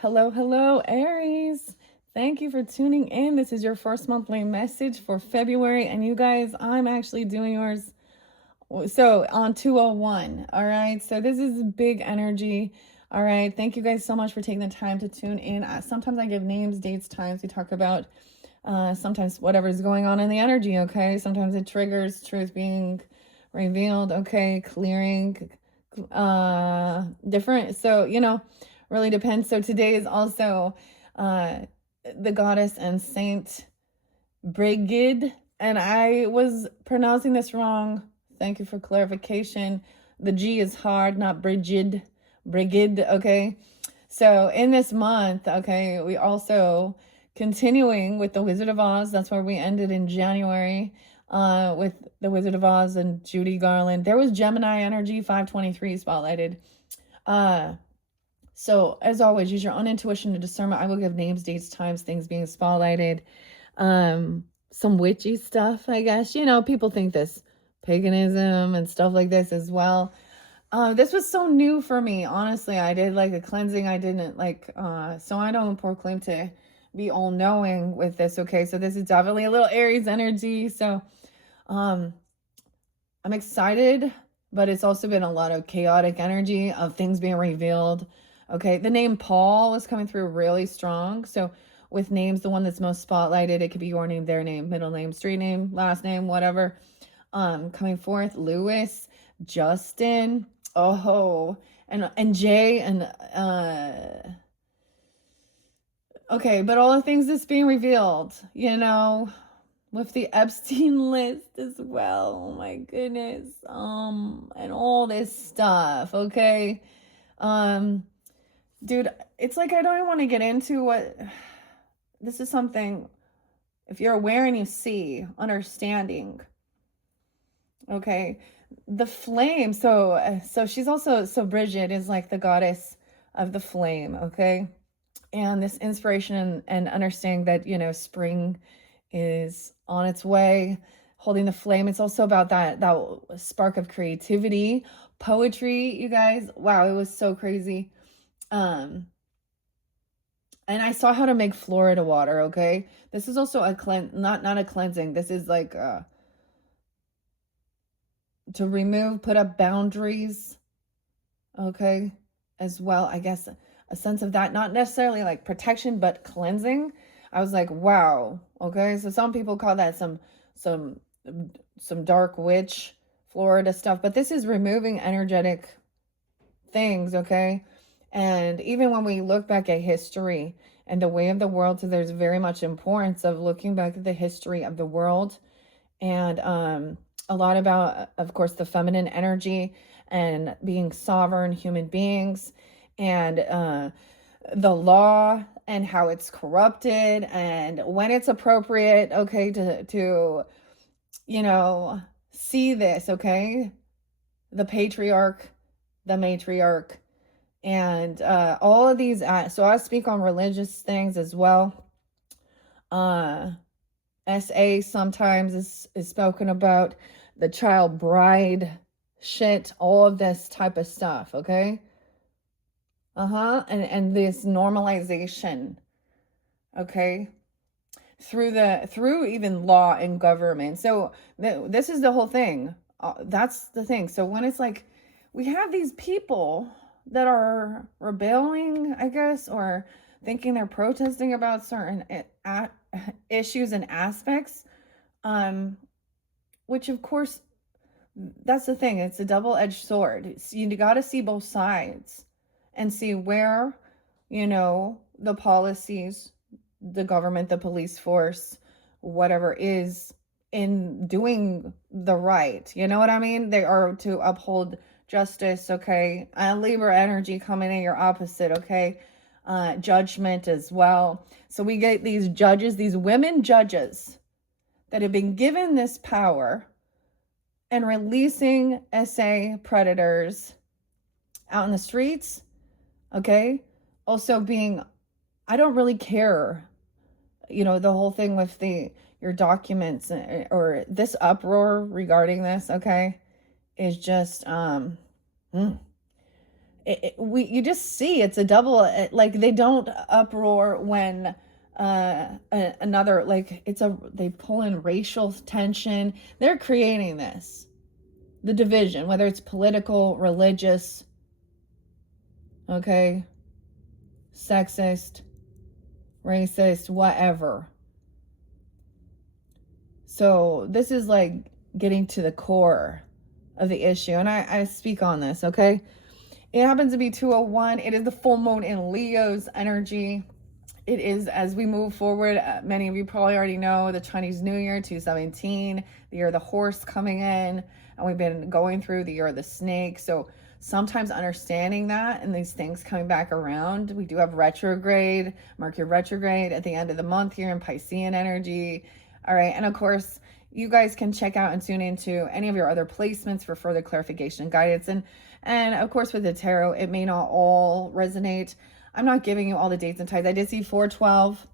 Hello, hello, Aries. Thank you for tuning in. This is your first monthly message for February. And you guys, I'm actually doing yours. So on 201. All right. So this is big energy. All right. Thank you guys so much for taking the time to tune in. Sometimes I give names, dates, times. We talk about sometimes whatever's going on in the energy. Okay. Sometimes it triggers truth being revealed. Okay. Clearing different. So, really depends. So today is also uh, the goddess and saint Brigid, and I was pronouncing this wrong. Thank you for clarification. The G is hard, not Brigid. Brigid, okay? So in this month, okay, we also continuing with the Wizard of Oz. That's where we ended in January with the Wizard of Oz and Judy Garland. There was Gemini energy, 523 spotlighted. So as always, use your own intuition to discernment. I will give names, dates, times, things being spotlighted. Some witchy stuff, I guess. People think this paganism and stuff like this as well. This was so new for me. Honestly, I did like a cleansing. I didn't so I don't proclaim to be all knowing with this. Okay. So this is definitely a little Aries energy. So, I'm excited, but it's also been a lot of chaotic energy of things being revealed. Okay. The name Paul was coming through really strong. So with names, the one that's most spotlighted, it could be your name, their name, middle name, street name, last name, whatever. Coming forth, Lewis, Justin, and Jay, and okay, but all the things that's being revealed, with the Epstein list as well. Oh my goodness. And all this stuff, okay? Dude, it's like I don't even want to get into what this is something, if you're aware and you see, understanding. Okay. The flame, so she's also, so Brigid is like the goddess of the flame, okay? And this inspiration and understanding that, spring is on its way, holding the flame. It's also about that spark of creativity, poetry, you guys. Wow, it was so crazy. And I saw how to make Florida water, okay? This is also not a cleansing. This is like to remove, put up boundaries, okay? As well, I guess a sense of that, not necessarily like protection, but cleansing. I was like, wow, okay? So some people call that some dark witch Florida stuff, but this is removing energetic things, okay? And even when we look back at history and the way of the world, so there's very much importance of looking back at the history of the world, and a lot about, of course, the feminine energy and being sovereign human beings, and the law and how it's corrupted and when it's appropriate, okay, to see this, okay, the patriarch, the matriarch, and all of these. So I speak on religious things as well. SA sometimes is spoken about, the child bride shit, all of this type of stuff, okay? And this normalization, okay? Through even law and government. So this is the whole thing. That's the thing. So when it's like we have these people that are rebelling, I guess, or thinking they're protesting about certain issues and aspects, which of course, that's the thing. It's a double-edged sword. You got to see both sides and see where, the policies, the government, the police force, whatever is in doing the right. You know what I mean? They are to uphold justice, okay? Libra energy coming in your opposite, okay? Judgment as well. So we get these judges, these women judges that have been given this power and releasing SA predators out in the streets, okay? Also being, I don't really care, the whole thing with your documents or this uproar regarding this, okay, is just You just see it's a double, like they don't uproar when another, like they pull in racial tension. They're creating the division, whether it's political, religious, okay, sexist, racist, whatever. So this is like getting to the core of the issue, and I speak on this, okay? It happens to be 201. It is the full moon in Leo's energy. It is, as we move forward, many of you probably already know, the Chinese New Year, 217, the year of the horse coming in, and we've been going through the year of the snake. So sometimes understanding that and these things coming back around, we do have retrograde, Mercury retrograde at the end of the month here in Piscean energy. All right, and of course, you guys can check out and tune into any of your other placements for further clarification and guidance. And of course, with the tarot, it may not all resonate. I'm not giving you all the dates and times. I did see 412.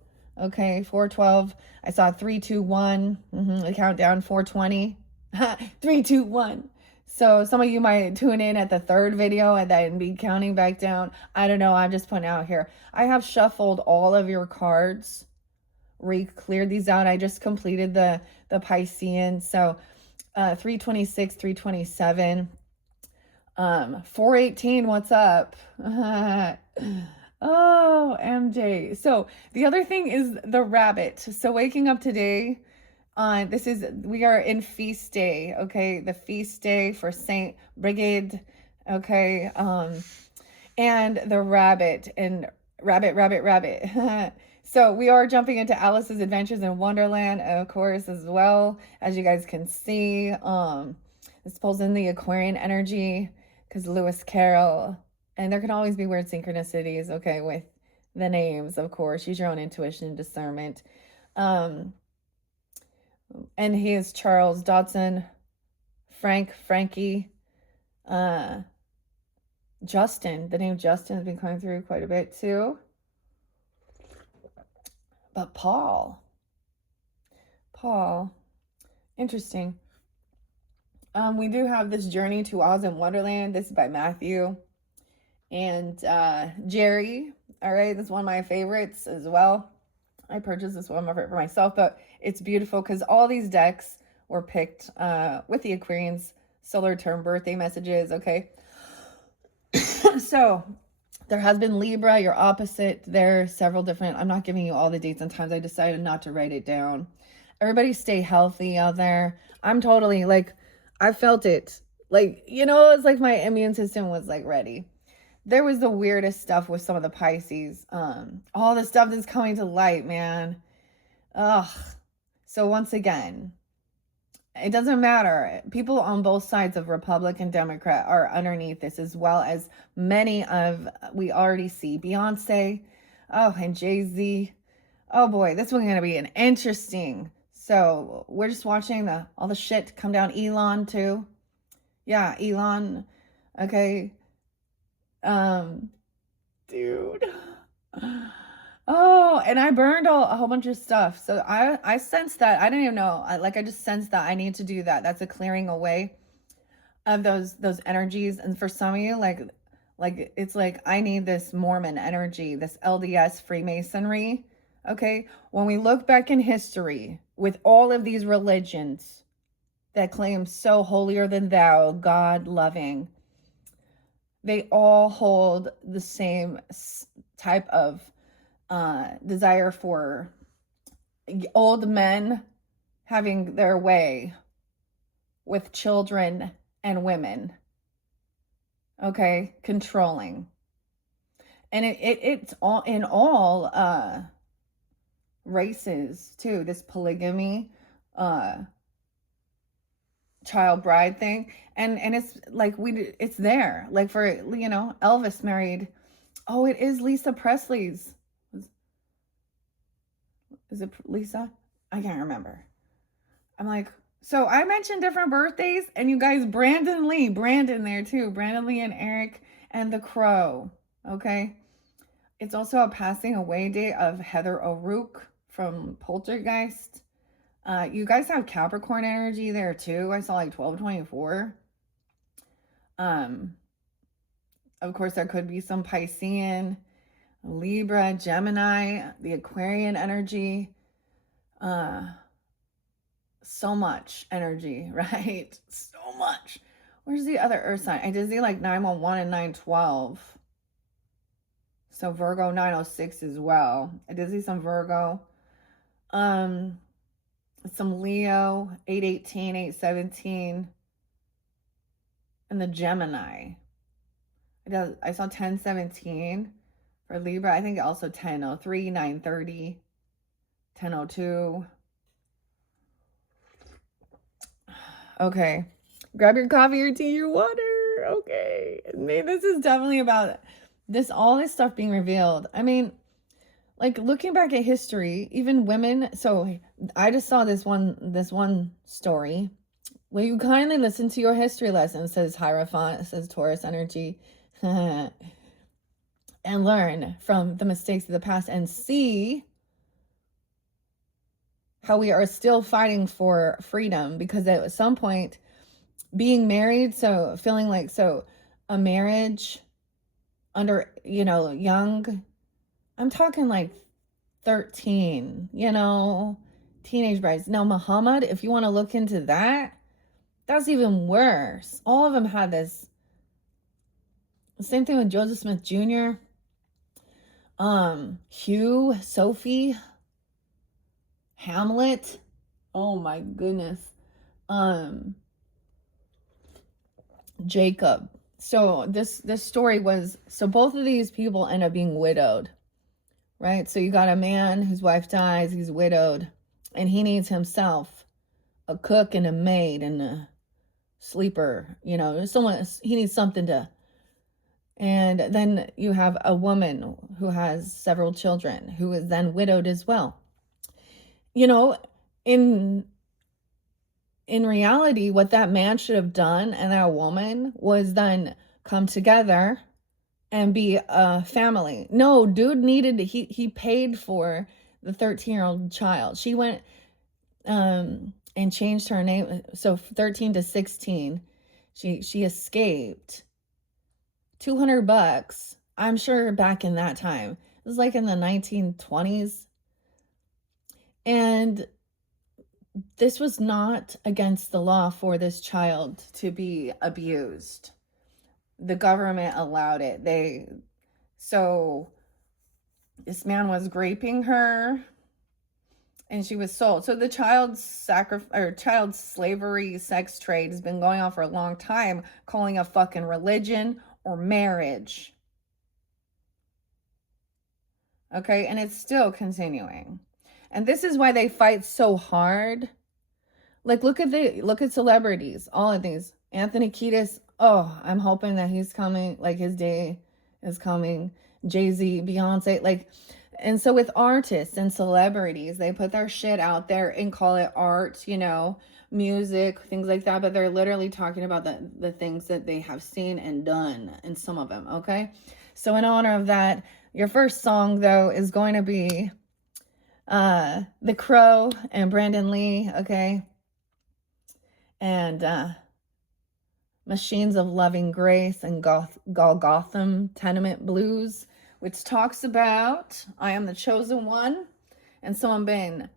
Okay, 412. I saw 321. The countdown 420. 321. So some of you might tune in at the third video and then be counting back down. I don't know. I'm just putting out here. I have shuffled all of your cards, cleared these out. I just completed the Piscean. So 326, 327. 418, what's up? Oh, MJ. So the other thing is the rabbit. So waking up today, we are in feast day, okay? The feast day for Saint Brigid, okay? And the rabbit and rabbit. So we are jumping into Alice's Adventures in Wonderland, of course, as well, as you guys can see. This pulls in the Aquarian energy because Lewis Carroll, and there can always be weird synchronicities, okay, with the names, of course. Use your own intuition and discernment. And he is Charles Dodson, Frankie, Justin. The name Justin has been coming through quite a bit too. But Paul, interesting. We do have this Journey to Oz and Wonderland. This is by Matthew and Jerry. All right, this is one of my favorites as well. I purchased this one for myself, but it's beautiful because all these decks were picked with the Aquarians solar term birthday messages, okay? So there has been Libra, your opposite. There are several different, I'm not giving you all the dates and times. I decided not to write it down. Everybody stay healthy out there. I'm totally like, I felt it. Like, it's like my immune system was like ready. There was the weirdest stuff with some of the Pisces. All the stuff that's coming to light, man. Ugh. So once again, it doesn't matter. People on both sides of Republican, Democrat are underneath this, as well as many we already see Beyonce, and Jay-Z. Oh boy, this one's gonna be an interesting. So we're just watching all the shit come down. Elon too. Yeah, Elon. Okay. Dude. Oh, and I burned a whole bunch of stuff. So I sensed that. I didn't even know. I just sensed that I need to do that. That's a clearing away of those energies. And for some of you, like it's like I need this Mormon energy, this LDS Freemasonry. Okay? When we look back in history with all of these religions that claim so holier than thou, God loving, they all hold the same type of desire for old men having their way with children and women. Okay, controlling. And it's all in all races too, this polygamy, child bride thing. And it's like it's there. Like for Elvis married, oh, it is Lisa Presley's. Is it Lisa? I can't remember. I'm like, so I mentioned different birthdays, and you guys, Brandon there too. Brandon Lee and Eric and the Crow. Okay. It's also a passing away day of Heather O'Rourke from Poltergeist. You guys have Capricorn energy there too. I saw like 1224. Of course, there could be some Piscean, Libra, Gemini, the Aquarian energy. So much energy, right? So much. Where's the other earth sign? I did see like 911 and 912. So Virgo 906 as well. I did see some Virgo. Some Leo 818, 817. And the Gemini. I saw 1017 for Libra. I think also 1003, 930, 1002. Okay. Grab your coffee, your tea, your water. Okay. This is definitely about all this stuff being revealed. I mean, like looking back at history, even women. So I just saw this one story. Will you kindly listen to your history lesson? Says Hierophant, says Taurus energy. And learn from the mistakes of the past and see how we are still fighting for freedom, because at some point being married, so feeling like, so a marriage under, young, I'm talking like 13, teenage brides. Now, Muhammad, if you want to look into that, that's even worse. All of them had this. Same thing with Joseph Smith Jr., Hugh, Sophie, Hamlet. Oh my goodness. Jacob. So this story was, so both of these people end up being widowed, right? So you got a man whose wife dies, he's widowed, and he needs himself a cook and a maid and a sleeper, someone, he needs something to. And then you have a woman who has several children who is then widowed as well. In reality, what that man should have done and that woman was then come together and be a family. No, dude needed, he paid for the 13-year-old child. She went and changed her name. So 13 to 16, she escaped. $200. I'm sure back in that time, it was like in the 1920s. And this was not against the law for this child to be abused. The government allowed it. So this man was raping her and she was sold. So the child slavery sex trade has been going on for a long time, calling a fucking religion or marriage. Okay, and it's still continuing. And this is why they fight so hard. Like look at celebrities, all of these. Anthony Kiedis, I'm hoping that he's coming, like his day is coming. Jay-Z, Beyonce, like, and so with artists and celebrities, they put their shit out there and call it art, music, things like that, but they're literally talking about the things that they have seen and done, and some of them, okay? So in honor of that, your first song, though, is going to be The Crow and Brandon Lee, okay? And Machines of Loving Grace and Golgotham Tenement Blues, which talks about I am the chosen one, and so I've been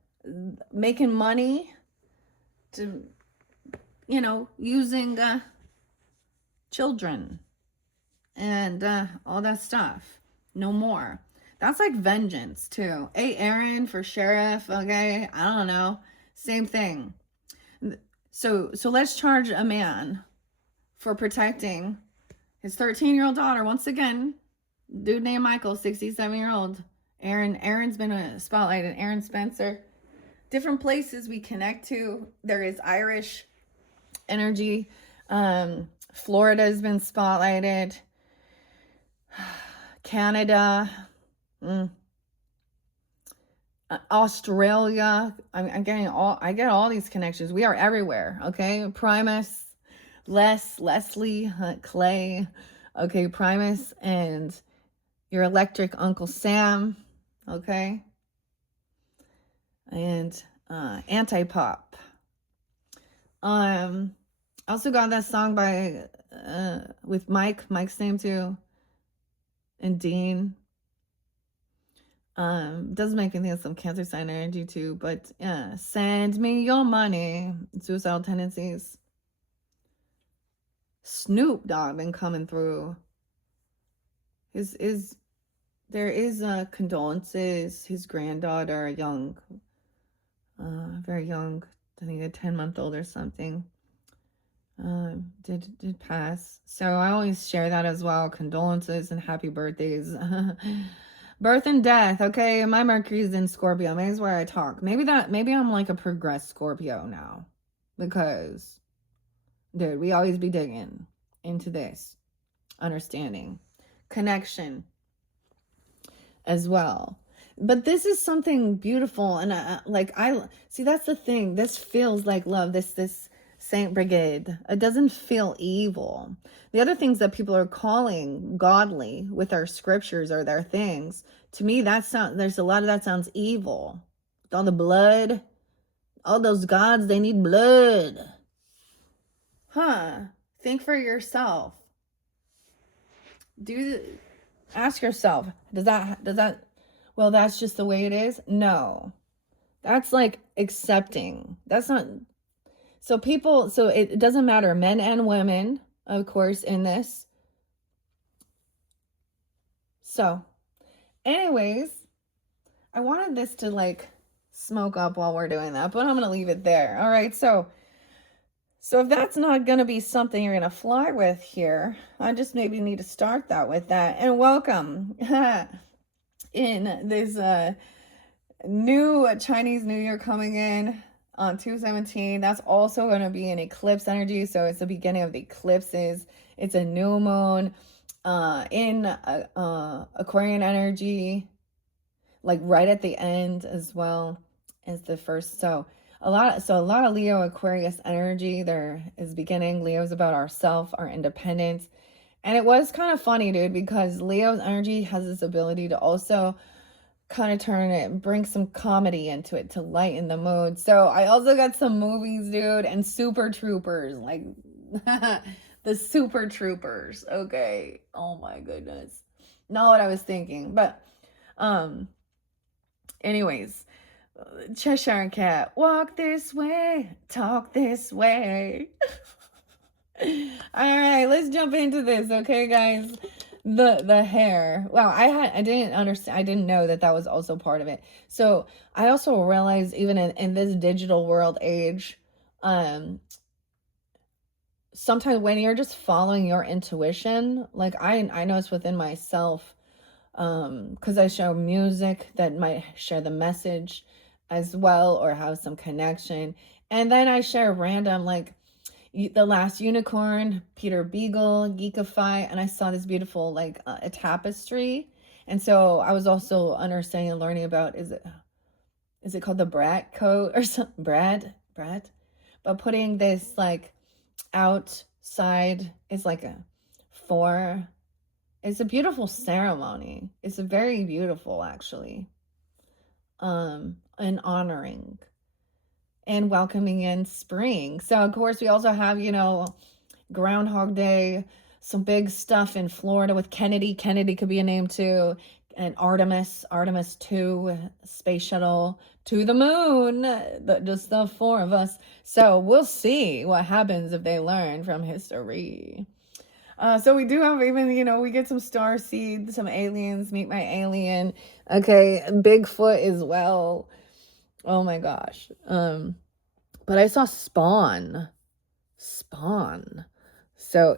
making money to, using children and all that stuff. No more. That's like vengeance too. Hey, Aaron for sheriff, okay? I don't know. Same thing. So let's charge a man for protecting his 13-year-old daughter. Once again, dude named Michael, 67-year-old. Aaron's been spotlighted. Aaron Spencer. Different places we connect to. There is Irish energy. Florida has been spotlighted. Canada. Australia. I get all these connections. We are everywhere. Okay. Primus, Leslie, Clay. Okay. Primus and your electric Uncle Sam. Okay. And Anti-Pop. Also got that song by with Mike's name too. and Dean. Does make me think of some Cancer sign energy too, but send me your money. Suicidal tendencies. Snoop Dogg been coming through. There is condolences. His granddaughter, young, very young, I think a 10-month-old or something, did pass. So I always share that as well. Condolences and happy birthdays. Birth and death. Okay, my Mercury's in Scorpio. Maybe that's where I talk. Maybe I'm like a progressed Scorpio now, because, dude, we always be digging into this, understanding, connection as well. But this is something beautiful, and I see, that's the thing. This feels like love. This Saint Brigid. It doesn't feel evil. The other things that people are calling godly with our scriptures or their things, to me, there's a lot of that sounds evil. With all the blood, all those gods, they need blood. Think for yourself. Ask yourself, does that, well, that's just the way it is? No. That's like accepting. That's not, so it doesn't matter, men and women, of course, in this. So, anyways, I wanted this to like smoke up while we're doing that, but I'm going to leave it there. All right. So if that's not going to be something you're going to fly with here, I just maybe need to start that with that. And welcome in this new Chinese New Year coming in on 2/17. That's also going to be an eclipse energy. So it's the beginning of the eclipses. It's a new moon in Aquarian energy, like right at the end as well as the first. So a lot of Leo Aquarius energy there is beginning. Leo's about ourself, our independence. And it was kind of funny, dude, because Leo's energy has this ability to also kind of turn it, bring some comedy into it to lighten the mood. So I also got some movies, dude, and Super Troopers, like the Super Troopers. Okay. Oh my goodness. Not what I was thinking, but anyways, Cheshire Cat, walk this way, talk this way. All right, let's jump into this, okay, guys? The hair. Wow, I didn't understand. I didn't know that was also part of it. So I also realized, even in this digital world age, sometimes when you're just following your intuition, like I know it's within myself, because I show music that might share the message as well or have some connection, and then I share random, like The Last Unicorn, Peter Beagle, Geekify, and I saw this beautiful like a tapestry, and so I was also understanding and learning about, is it called the Brat Code or something, Brad, but putting this like outside is like it's a beautiful ceremony. It's a very beautiful, actually, and honoring and welcoming in spring. So of course we also have, Groundhog Day, some big stuff in Florida with Kennedy could be a name too, and Artemis 2 space shuttle to the moon, just the four of us. So we'll see what happens if they learn from history. So we do have, even, we get some star seeds, some aliens, meet my alien. Okay, Bigfoot as well. Oh my gosh. But I saw Spawn. So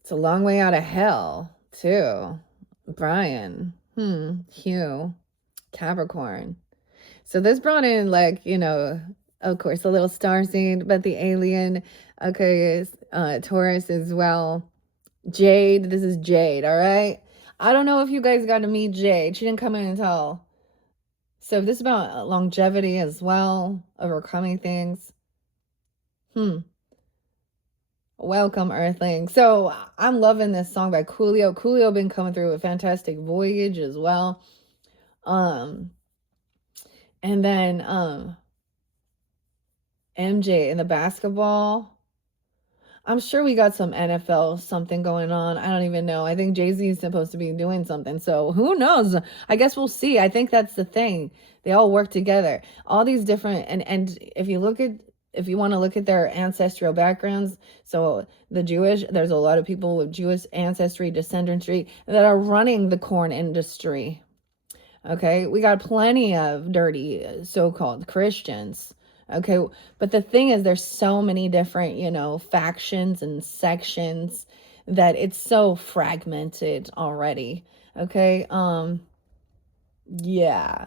it's a long way out of hell, too. Brian. Hugh. Capricorn. So this brought in, like, of course, a little star seed, but the alien, okay, is Taurus as well. Jade, this is Jade, all right? I don't know if you guys got to meet Jade. She didn't come in until... So this is about longevity as well, overcoming things. Welcome, Earthling. So I'm loving this song by Coolio. Coolio been coming through a fantastic voyage as well. And then MJ in the basketball. I'm sure we got some NFL something going on. I don't even know. I think Jay-Z is supposed to be doing something. So who knows? I guess we'll see. I think that's the thing. They all work together. All these different and if you want to look at their ancestral backgrounds, so the Jewish, there's a lot of people with Jewish ancestry, descendantry that are running the corn industry. Okay, we got plenty of dirty so-called Christians. Okay, but the thing is, there's so many different, factions and sections that it's so fragmented already. Okay, yeah.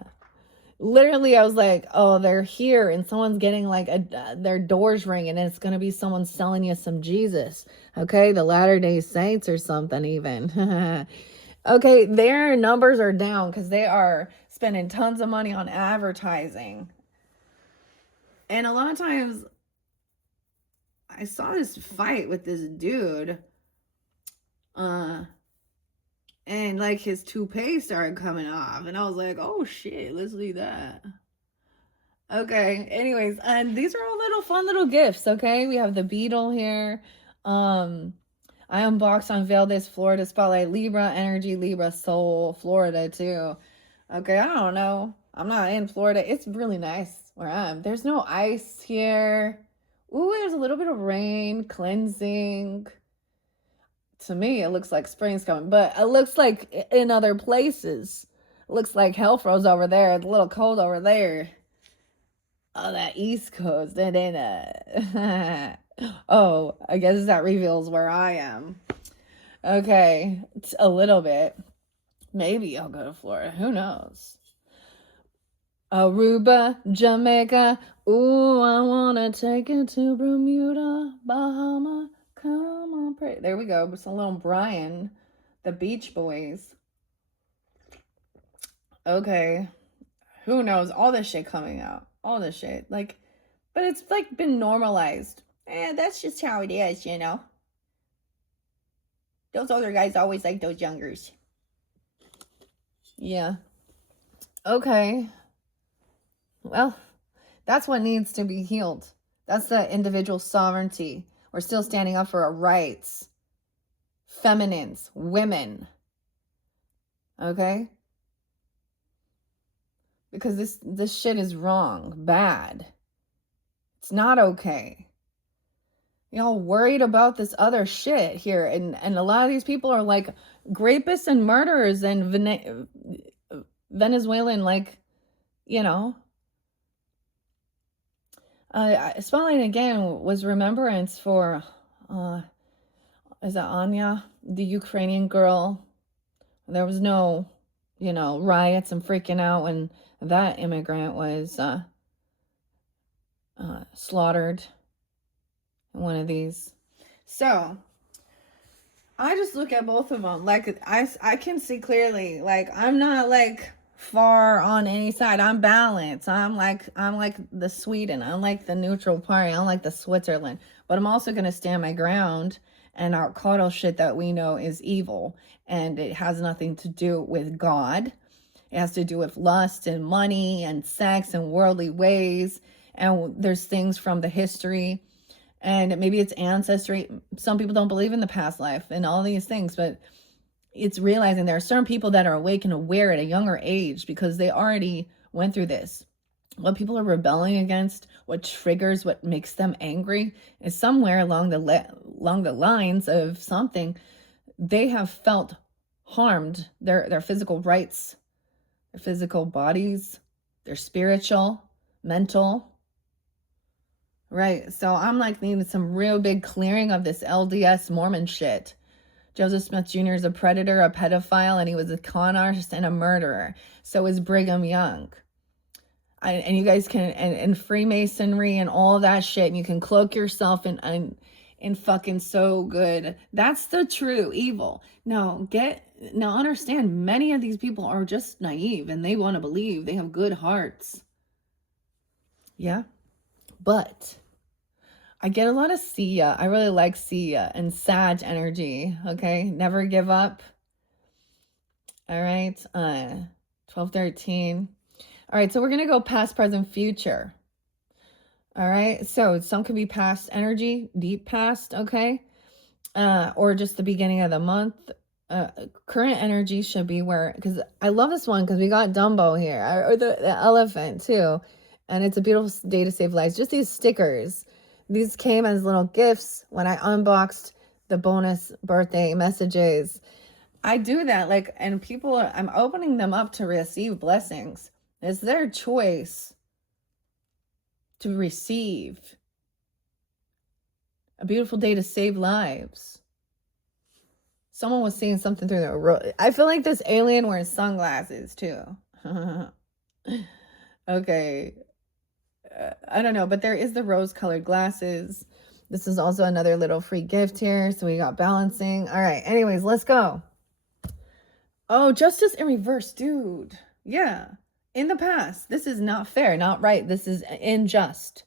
Literally, I was like, oh, they're here, and someone's getting like their doors ringing, and it's gonna be someone selling you some Jesus. Okay, the Latter-day Saints or something, even. Okay, their numbers are down because they are spending tons of money on advertising. And a lot of times, I saw this fight with this dude, and like his toupee started coming off, and I was like, oh shit, let's do that. Okay, anyways, and these are all little fun little gifts, okay? We have the beetle here. I unboxed, unveiled this Florida Spotlight, Libra energy, Libra soul, Florida too. Okay, I don't know. I'm not in Florida. It's really nice where I am. There's no ice here. Ooh, there's a little bit of rain, cleansing. To me, it looks like spring's coming, but it looks like in other places. It looks like hell froze over there. It's a little cold over there. Oh, that East Coast. It ain't Oh, I guess that reveals where I am. Okay, a little bit. Maybe I'll go to Florida. Who knows? Aruba, Jamaica. Ooh, I wanna take it to Bermuda, Bahama. Come on, pray. There we go. It's a little Brian, the Beach Boys. Okay, who knows? All this shit coming out. All this shit. Like, but it's like been normalized. That's just how it is, Those older guys always like those youngers. Yeah. Okay. Well, that's what needs to be healed. That's the individual sovereignty. We're still standing up for our rights. Feminines, women. Okay? Because this shit is wrong, bad. It's not okay. Y'all worried about this other shit here, and a lot of these people are like rapists and murderers and Venezuelan, like, Spotlight again was remembrance for is that Anya, the Ukrainian girl? There was no, riots and freaking out when that immigrant was slaughtered in one of these. So I just look at both of them. Like, I can see clearly. Like, I'm not like far on any side. I'm balanced. I'm like the Sweden. I'm like the neutral party. I'm like the Switzerland. But I'm also gonna stand my ground and our coddle shit that we know is evil, and it has nothing to do with God. It has to do with lust and money and sex and worldly ways. And there's things from the history, and maybe it's ancestry. Some people don't believe in the past life and all these things, but it's realizing there are certain people that are awake and aware at a younger age because they already went through this. What people are rebelling against, what triggers, what makes them angry, is somewhere along the lines of something they have felt harmed, their physical rights, their physical bodies, their spiritual, mental. Right. So I'm like needing some real big clearing of this LDS Mormon shit. Joseph Smith Jr. is a predator, a pedophile, and he was a con artist and a murderer. So is Brigham Young. And you guys can, and Freemasonry and all that shit, and you can cloak yourself in fucking so good. That's the true evil. Now understand, many of these people are just naive and they want to believe. They have good hearts. Yeah. But I get a lot of Sia. I really like Sia and Sag energy. Okay. Never give up. All right. 12, 13. All right. So we're going to go past, present, future. All right. So some could be past energy, deep past. Okay. Or just the beginning of the month. Current energy should be where, because I love this one because we got Dumbo here, or the elephant too. And it's a beautiful day to save lives. Just these stickers. These came as little gifts when I unboxed the bonus birthday messages. I do that, like, and people are, I'm opening them up to receive blessings. It's their choice to receive a beautiful day to save lives. Someone was seeing something through the I feel like this alien wears sunglasses too. Okay. I don't know, but there is the rose-colored glasses. This is also another little free gift here. So we got balancing. All right. Anyways, let's go. Oh, justice in reverse, dude. Yeah. In the past, this is not fair, not right. This is unjust.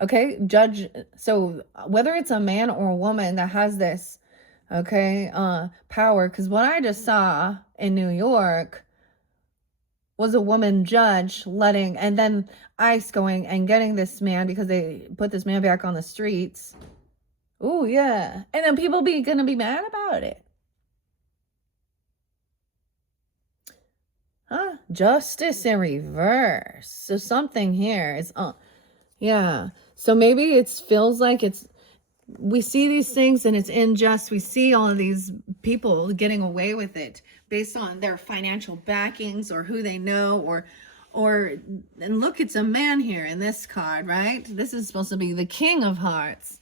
Okay, judge. So whether it's a man or a woman that has this, okay, power, because what I just saw in New York was a woman judge letting, and then ICE going and getting this man because they put this man back on the streets. Oh yeah, and then people gonna be mad about it. Huh? Justice in reverse. So something here is yeah. So maybe it feels like it's, we see these things and it's unjust. We see all of these people getting away with it based on their financial backings or who they know, or and look, it's a man here in this card, right? This is supposed to be the King of Hearts.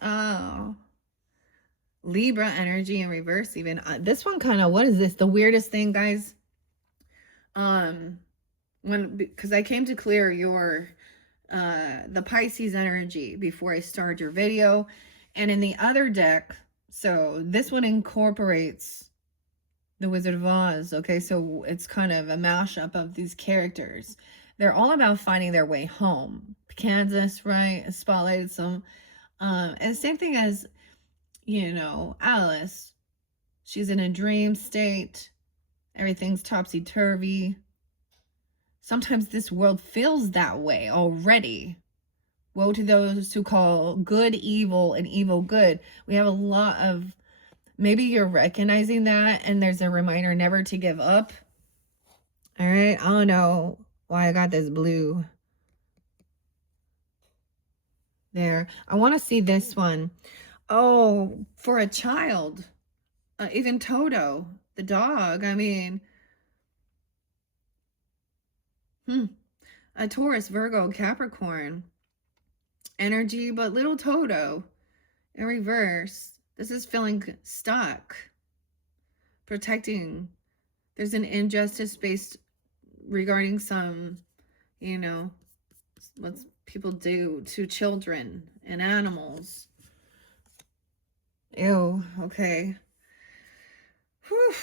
Oh, Libra energy in reverse even. This one kind of, what is this? The weirdest thing, guys. Because I came to clear your the Pisces energy before I started your video, and in the other deck, so this one incorporates the Wizard of Oz. Okay, so it's kind of a mashup of these characters. They're all about finding their way home. Kansas, right? Spotlighted some, and same thing as, you know, Alice. She's in a dream state. Everything's topsy-turvy. Sometimes this world feels that way already. Woe to those who call good evil and evil good. We have a lot of, maybe you're recognizing that and there's a reminder never to give up. All right. I don't know why I got this blue there. I want to see this one. Oh, for a child. Even Toto, the dog. I mean, a Taurus, Virgo, Capricorn energy, but little Toto in reverse. This is feeling stuck, protecting. There's an injustice based regarding some, you know, what people do to children and animals. Ew, okay. Whew.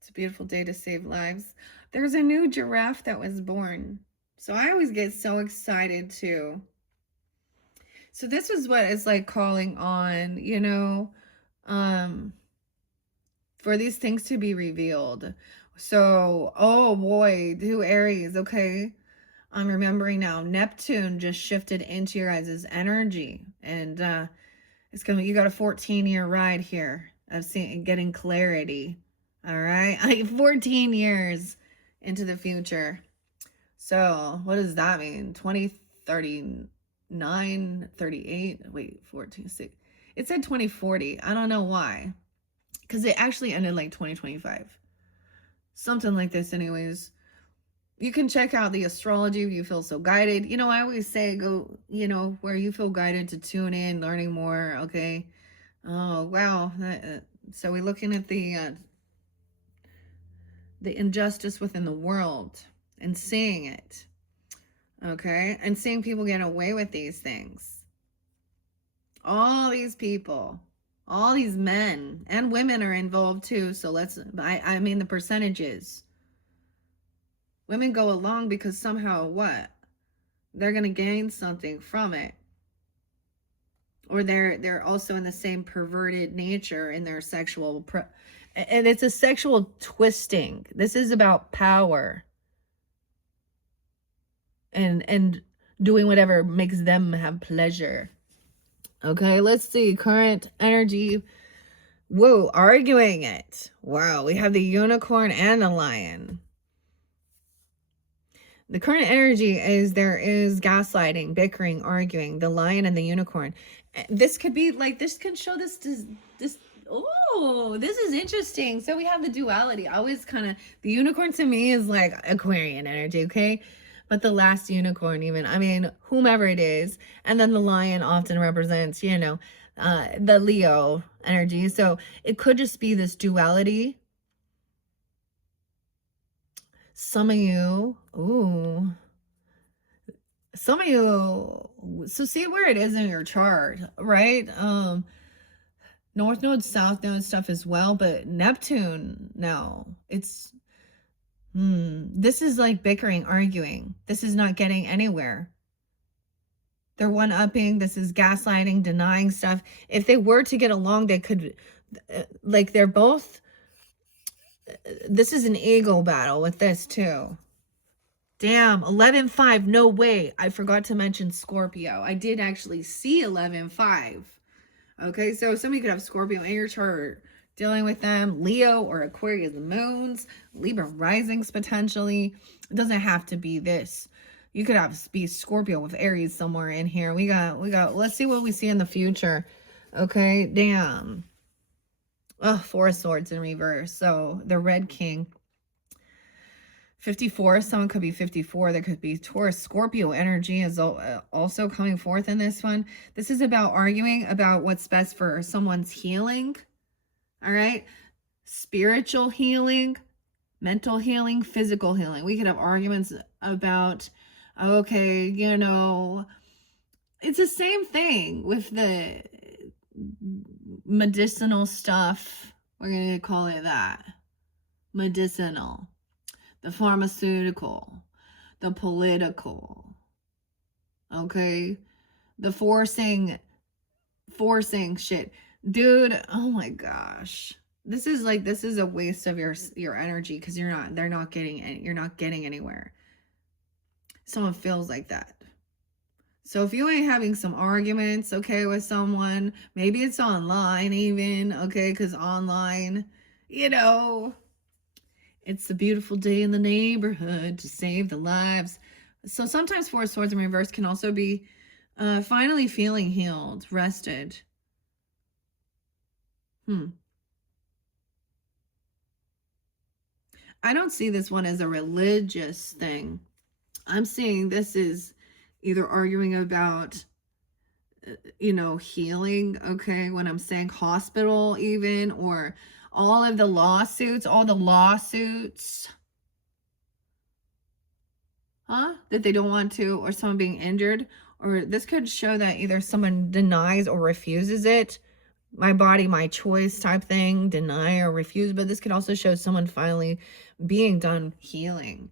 It's a beautiful day to save lives. There's a new giraffe that was born. So I always get so excited too. So this is what it's like calling on, you know, for these things to be revealed. So, oh boy, two Aries, okay. I'm remembering now, Neptune just shifted into your guys' energy, and it's gonna, you got a 14-year ride here of seeing, getting clarity. All right, like 14 years into the future. So what does that mean? 2039, 38, wait, 14, 6. It said 2040. I don't know why, because it actually ended like 2025. Something like this anyways. You can check out the astrology if you feel so guided. You know, I always say go, you know, where you feel guided to tune in, learning more, okay? Oh, wow. So we're looking at the injustice within the world and seeing it, okay? And seeing people get away with these things. All these people, all these men and women are involved too. So I mean the percentages. Women go along because somehow what? They're going to gain something from it. Or they're also in the same perverted nature in their sexual and it's a sexual twisting. This is about power. and doing whatever makes them have pleasure. Okay, let's see. Current energy. Whoa, arguing it. Wow, we have the unicorn and the lion. The current energy is there is gaslighting, bickering, arguing, the lion and the unicorn. This could be like, this can show this. Oh, this is interesting. So we have the duality. Always kind of, the unicorn to me is like Aquarian energy, okay? But the last unicorn, even, I mean, whomever it is. And then the lion often represents, the Leo energy. So it could just be this duality. Some of you, so see where it is in your chart, right? North node, south node stuff as well, but Neptune, no, it's, this is like bickering, arguing. This is not getting anywhere. They're one-upping. This is gaslighting, denying stuff. If they were to get along, they could, like, they're both, this is an ego battle with this too. Damn, 11-5, no way. I forgot to mention Scorpio. I did actually see 11-5. Okay, so somebody could have Scorpio in your chart, dealing with them. Leo or Aquarius moons, Libra risings potentially. It doesn't have to be this. You could be Scorpio with Aries somewhere in here. We got, let's see what we see in the future. Okay, damn. Oh, Four of Swords in reverse. So the Red King. 54, someone could be 54. There could be Taurus. Scorpio energy is also coming forth in this one. This is about arguing about what's best for someone's healing. All right. Spiritual healing, mental healing, physical healing. We could have arguments about, okay, it's the same thing with the medicinal stuff. We're going to call it that. Medicinal. The pharmaceutical, the political, okay, the forcing shit, dude. Oh my gosh, this is a waste of your energy, because you're not getting anywhere. Someone feels like that. So if you ain't having some arguments, okay, with someone, maybe it's online even, okay, because online, it's a beautiful day in the neighborhood to save the lives. So sometimes Four of Swords in reverse can also be finally feeling healed, rested. I don't see this one as a religious thing. I'm seeing this is either arguing about, healing, okay, when I'm saying hospital even, or all the lawsuits, that they don't want to, or someone being injured. Or this could show that either someone denies or refuses it. My body, my choice type thing, deny or refuse. But this could also show someone finally being done healing.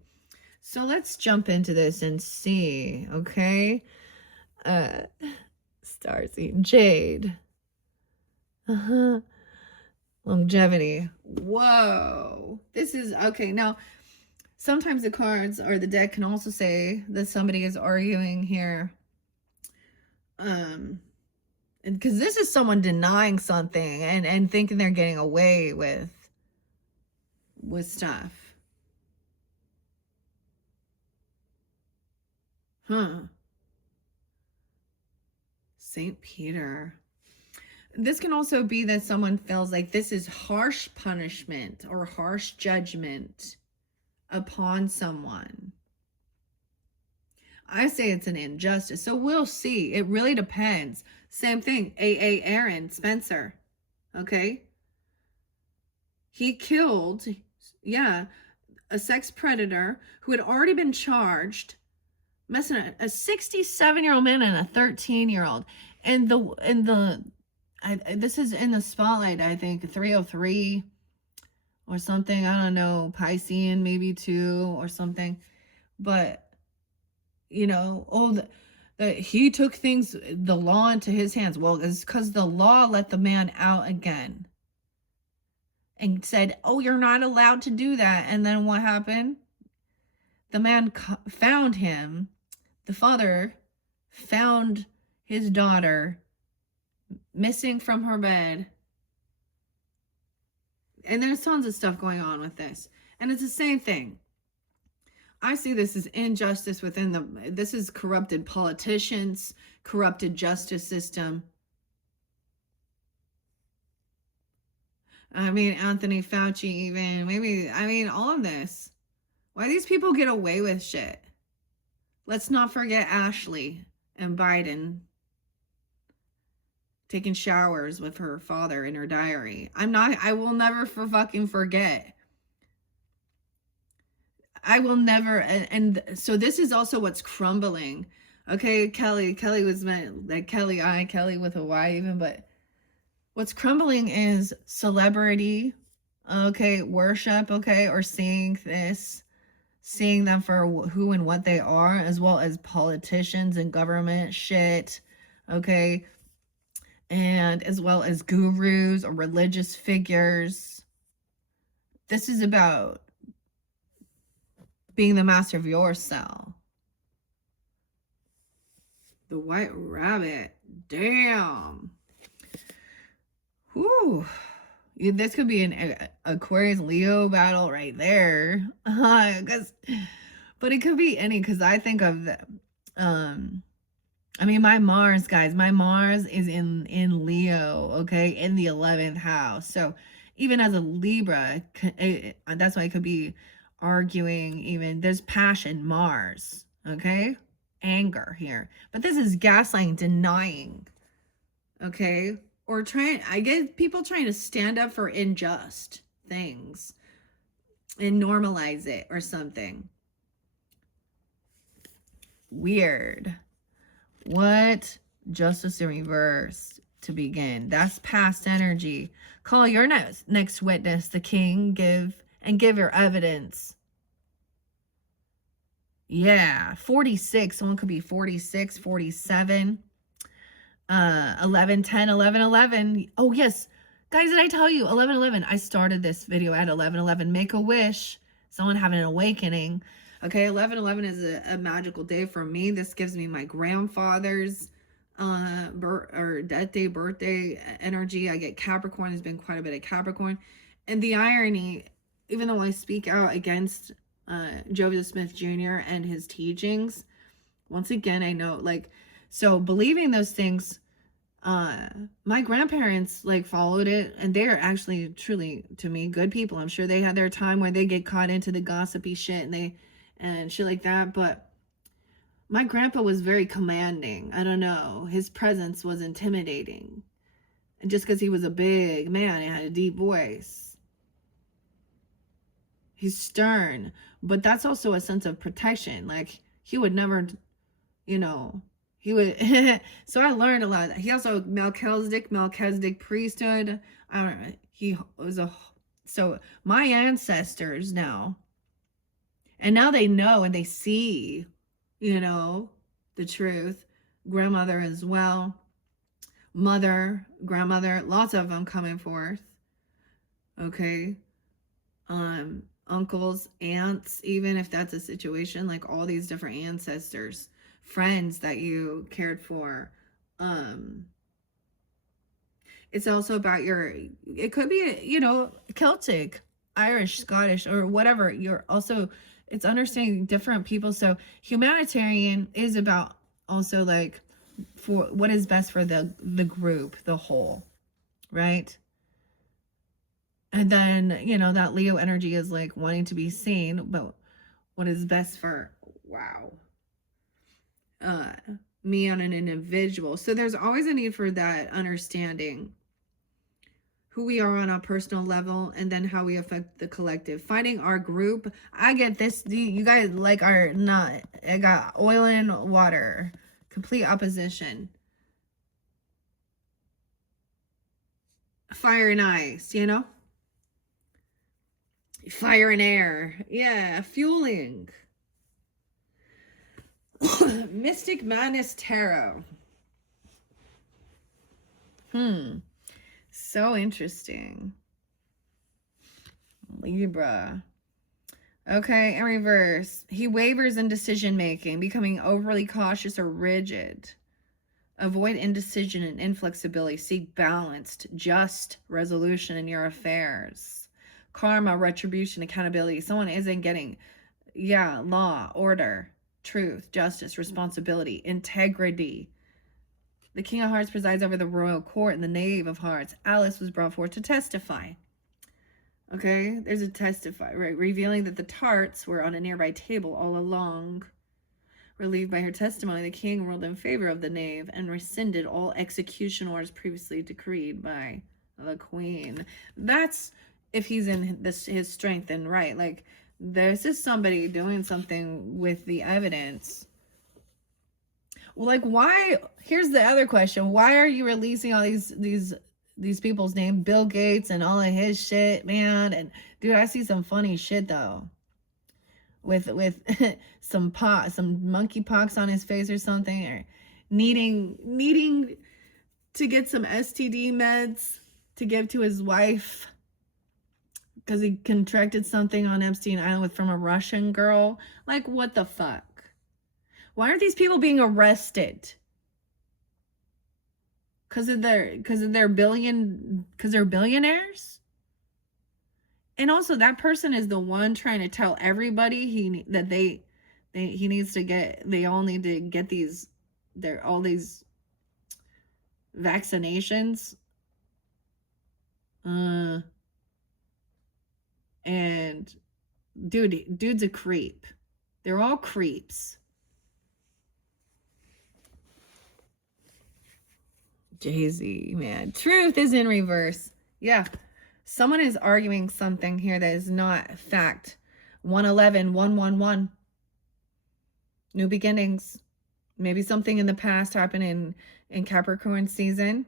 So let's jump into this and see, okay? Starseed, Jade. Longevity. Whoa. This is, okay, now, sometimes the cards or the deck can also say that somebody is arguing here. Because this is someone denying something and thinking they're getting away with stuff. Saint Peter. This can also be that someone feels like this is harsh punishment or harsh judgment upon someone. I say it's an injustice. So we'll see. It really depends. Same thing. Aaron Spencer. Okay. He killed, a sex predator who had already been charged, messing a 67-year-old man and a 13-year-old. And this is in the spotlight, I think, 303 or something. I don't know, Piscean maybe too or something. But that he took the law into his hands. Well, it's because the law let the man out again and said, oh, you're not allowed to do that. And then what happened? The man found him the father found his daughter missing from her bed. And there's tons of stuff going on with this. And it's the same thing. I see this as injustice within this is corrupted politicians, corrupted justice system. I mean, Anthony Fauci even, maybe, I mean, all of this. Why these people get away with shit? Let's not forget Ashley and Biden taking showers with her father in her diary. I will never fucking forget. I will never, and so this is also what's crumbling. Okay, Kelly was meant, like Kelly with a Y even, but what's crumbling is celebrity, okay, worship, okay, or seeing them for who and what they are, as well as politicians and government shit, okay, and as well as gurus or religious figures. This is about being the master of your cell. The White Rabbit. Damn. Whew. This could be an Aquarius Leo battle right there. But it could be any, because I think of the, I mean, my Mars, guys, my Mars is in Leo, okay, in the 11th house. So even as a Libra, that's why it could be arguing, even there's passion, Mars, okay, anger here. But this is gaslighting, denying, okay, or I get people trying to stand up for unjust things and normalize it or something. Weird. What? Justice in reverse to begin. That's past energy. Call your next witness, the king, give your evidence. Yeah, 46. Someone could be 46, 47. 11, 10, 11, 11. Oh, yes. Guys, did I tell you? 11, 11. I started this video at 11, 11. Make a wish. Someone having an awakening. Okay, 11, 11 is a magical day for me. This gives me my grandfather's death day, birthday energy. I get Capricorn. There's been quite a bit of Capricorn. And the irony, even though I speak out against Joseph Smith Jr. and his teachings, once again, I know, like, so believing those things, my grandparents like followed it, and they are actually truly, to me, good people. I'm sure they had their time where they get caught into the gossipy shit and shit like that, but my grandpa was very commanding. I don't know, his presence was intimidating, and just because he was a big man and had a deep voice, he's stern, but that's also a sense of protection. Like, he would never, you know, he would. So I learned a lot. He also Melchizedek priesthood. I don't know. He was so my ancestors now, and now they know and they see, you know, the truth. Grandmother as well, mother, grandmother, lots of them coming forth. Okay, uncles, aunts, even if that's a situation, like all these different ancestors, friends that you cared for. It's also about it could be, you know, Celtic, Irish, Scottish, or whatever. You're also, it's understanding different people. So humanitarian is about also like for what is best for the group, the whole, right? And then, you know, that Leo energy is like wanting to be seen, but what is best for, wow, me on an individual. So there's always a need for that understanding who we are on a personal level, and then how we affect the collective. Finding our group. I get this. You guys like are not. I got oil and water. Complete opposition. Fire and ice, you know? Fire and air. Yeah, fueling. Mystic Madness Tarot. So interesting. Libra. Okay, in reverse, he wavers in decision making, becoming overly cautious or rigid. Avoid indecision and inflexibility. Seek balanced, just resolution in your affairs. Karma, retribution, accountability. Someone isn't getting, law, order, truth, justice, responsibility, integrity. The King of Hearts presides over the royal court and the Knave of Hearts. Alice was brought forth to testify. Okay, there's a testify, right? Revealing that the tarts were on a nearby table all along. Relieved by her testimony, the king ruled in favor of the knave and rescinded all execution orders previously decreed by the queen. That's if he's in his strength and right. Like, this is somebody doing something with the evidence. Like, why? Here's the other question: why are you releasing all these people's name, Bill Gates and all of his shit, man? And dude, I see some funny shit though. With some monkey pox on his face or something, or needing to get some STD meds to give to his wife because he contracted something on Epstein Island from a Russian girl. Like, what the fuck? Why aren't these people being arrested? Because they're billionaires? And also, that person is the one trying to tell everybody he needs to get, they all need to get all these vaccinations. And dude's a creep. They're all creeps. Jay-Z, man. Truth is in reverse. Yeah. Someone is arguing something here that is not fact. 111, 111. New beginnings. Maybe something in the past happened in Capricorn season.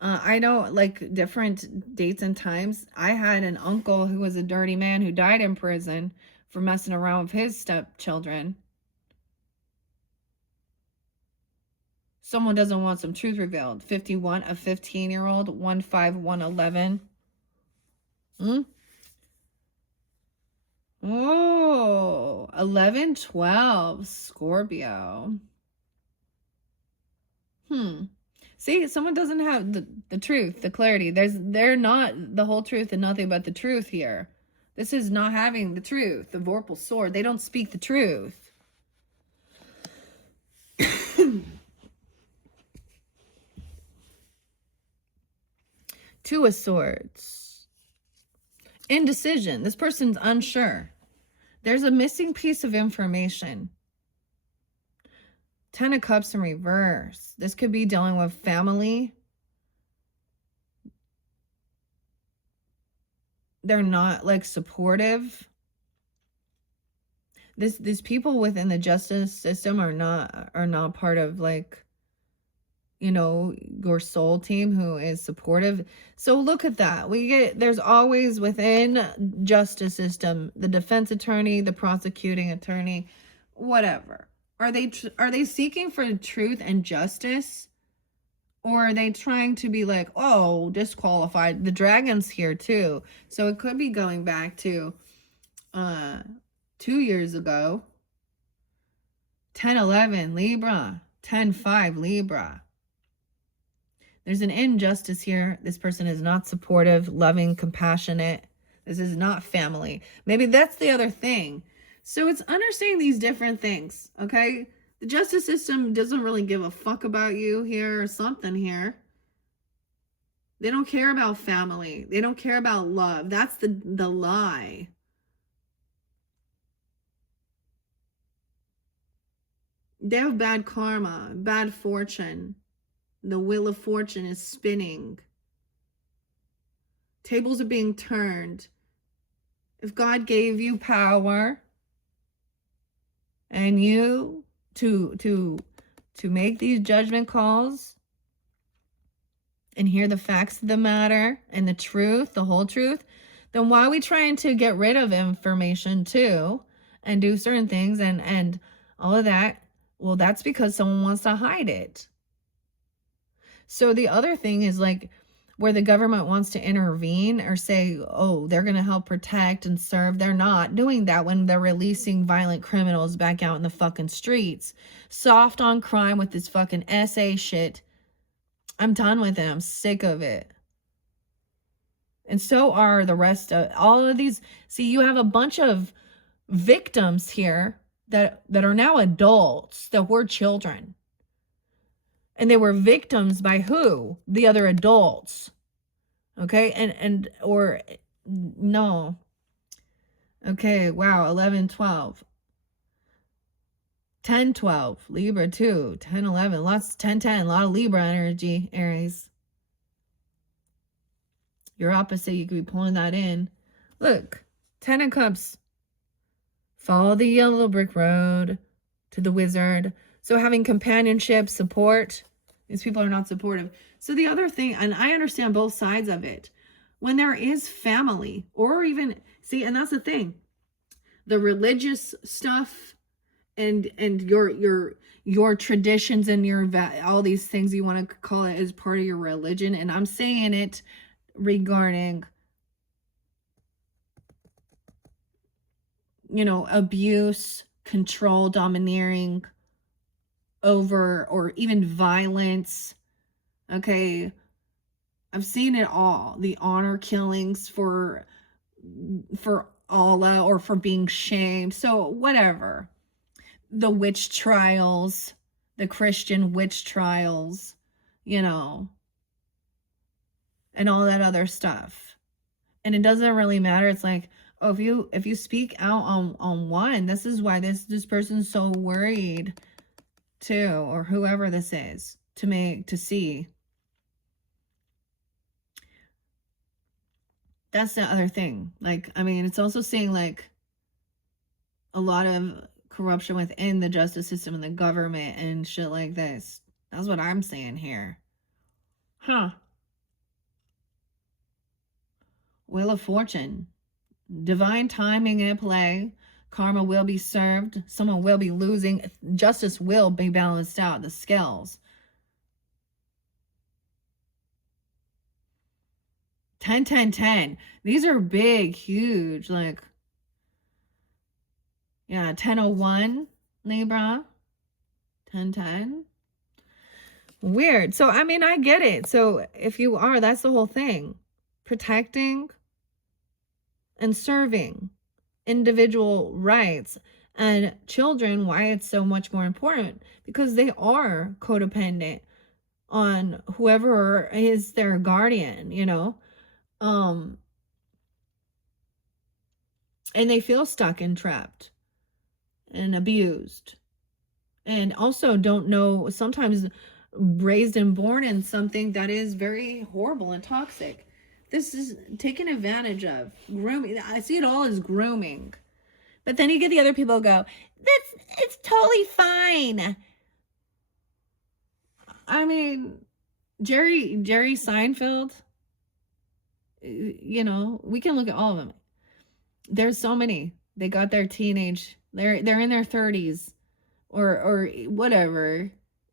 I don't like different dates and times. I had an uncle who was a dirty man who died in prison for messing around with his stepchildren. Someone doesn't want some truth revealed. 51, a 15-year-old, 15111. Oh, 1112, Scorpio. See, someone doesn't have the truth, the clarity. They're not the whole truth and nothing but the truth here. This is not having the truth. The Vorpal sword. They don't speak the truth. Two of Swords. Indecision. This person's unsure. There's a missing piece of information. 10 of Cups in reverse. This could be dealing with family. They're not like supportive. These people within the justice system are not part of, like, you know, your soul team who is supportive. So look at that. There's always within justice system, the defense attorney, the prosecuting attorney, whatever. Are they seeking for truth and justice? Or are they trying to be like, oh, disqualified? The dragon's here too. So it could be going back to 2 years ago. 10-11 Libra. 10-5 Libra. There's an injustice here. This person is not supportive, loving, compassionate. This is not family. Maybe that's the other thing. So it's understanding these different things, okay? The justice system doesn't really give a fuck about you here or something here. They don't care about family. They don't care about love. That's the lie. They have bad karma, bad fortune. The wheel of fortune is spinning. Tables are being turned. If God gave you power and you to make these judgment calls and hear the facts of the matter and the truth, the whole truth, then why are we trying to get rid of information too and do certain things and all of that? Well, that's because someone wants to hide it. So the other thing is, like, where the government wants to intervene or say, oh, they're going to help protect and serve. They're not doing that when they're releasing violent criminals back out in the fucking streets. Soft on crime with this fucking SA shit. I'm done with it. I'm sick of it. And so are the rest of all of these. See, you have a bunch of victims here that are now adults that were children. And they were victims by who? The other adults. Okay? Or no. Okay, wow, 11, 12. 10, 12. Libra 2, 10, 11. Lots 10, 10. A lot of Libra energy, Aries. Your opposite, you could be pulling that in. Look, 10 of Cups. Follow the yellow brick road to the wizard. So having companionship, support. These people are not supportive. So the other thing, and I understand both sides of it. When there is family, or even, see, and that's the thing. The religious stuff and your traditions and your all these things you want to call it as part of your religion. And I'm saying it regarding, abuse, control, domineering over, or even violence. Okay. I've seen it all. The honor killings for Allah or for being shamed. So whatever. The witch trials, the Christian witch trials, and all that other stuff. And it doesn't really matter. It's like, oh, if you speak out on one, this is why this person's so worried too, or whoever this is, to see. That's the other thing. Like, I mean, it's also saying like a lot of corruption within the justice system and the government and shit like this. That's what I'm saying here. Huh. Wheel of Fortune. Divine timing at play. Karma will be served. Someone will be losing. Justice will be balanced out. The scales. 10, 10, 10. These are big, huge, like, yeah, 1001, Libra. 10, 10. Weird. So, I mean, I get it. So, if you are, that's the whole thing. Protecting and serving individual rights and children, why it's so much more important, because they are codependent on whoever is their guardian, and they feel stuck and trapped and abused, and also don't know, sometimes raised and born in something that is very horrible and toxic. This is taken advantage of. Grooming. I see it all as grooming. But then you get the other people go, it's totally fine. I mean, Jerry Seinfeld, we can look at all of them. There's so many. They got their teenage, they're in their 30s or whatever,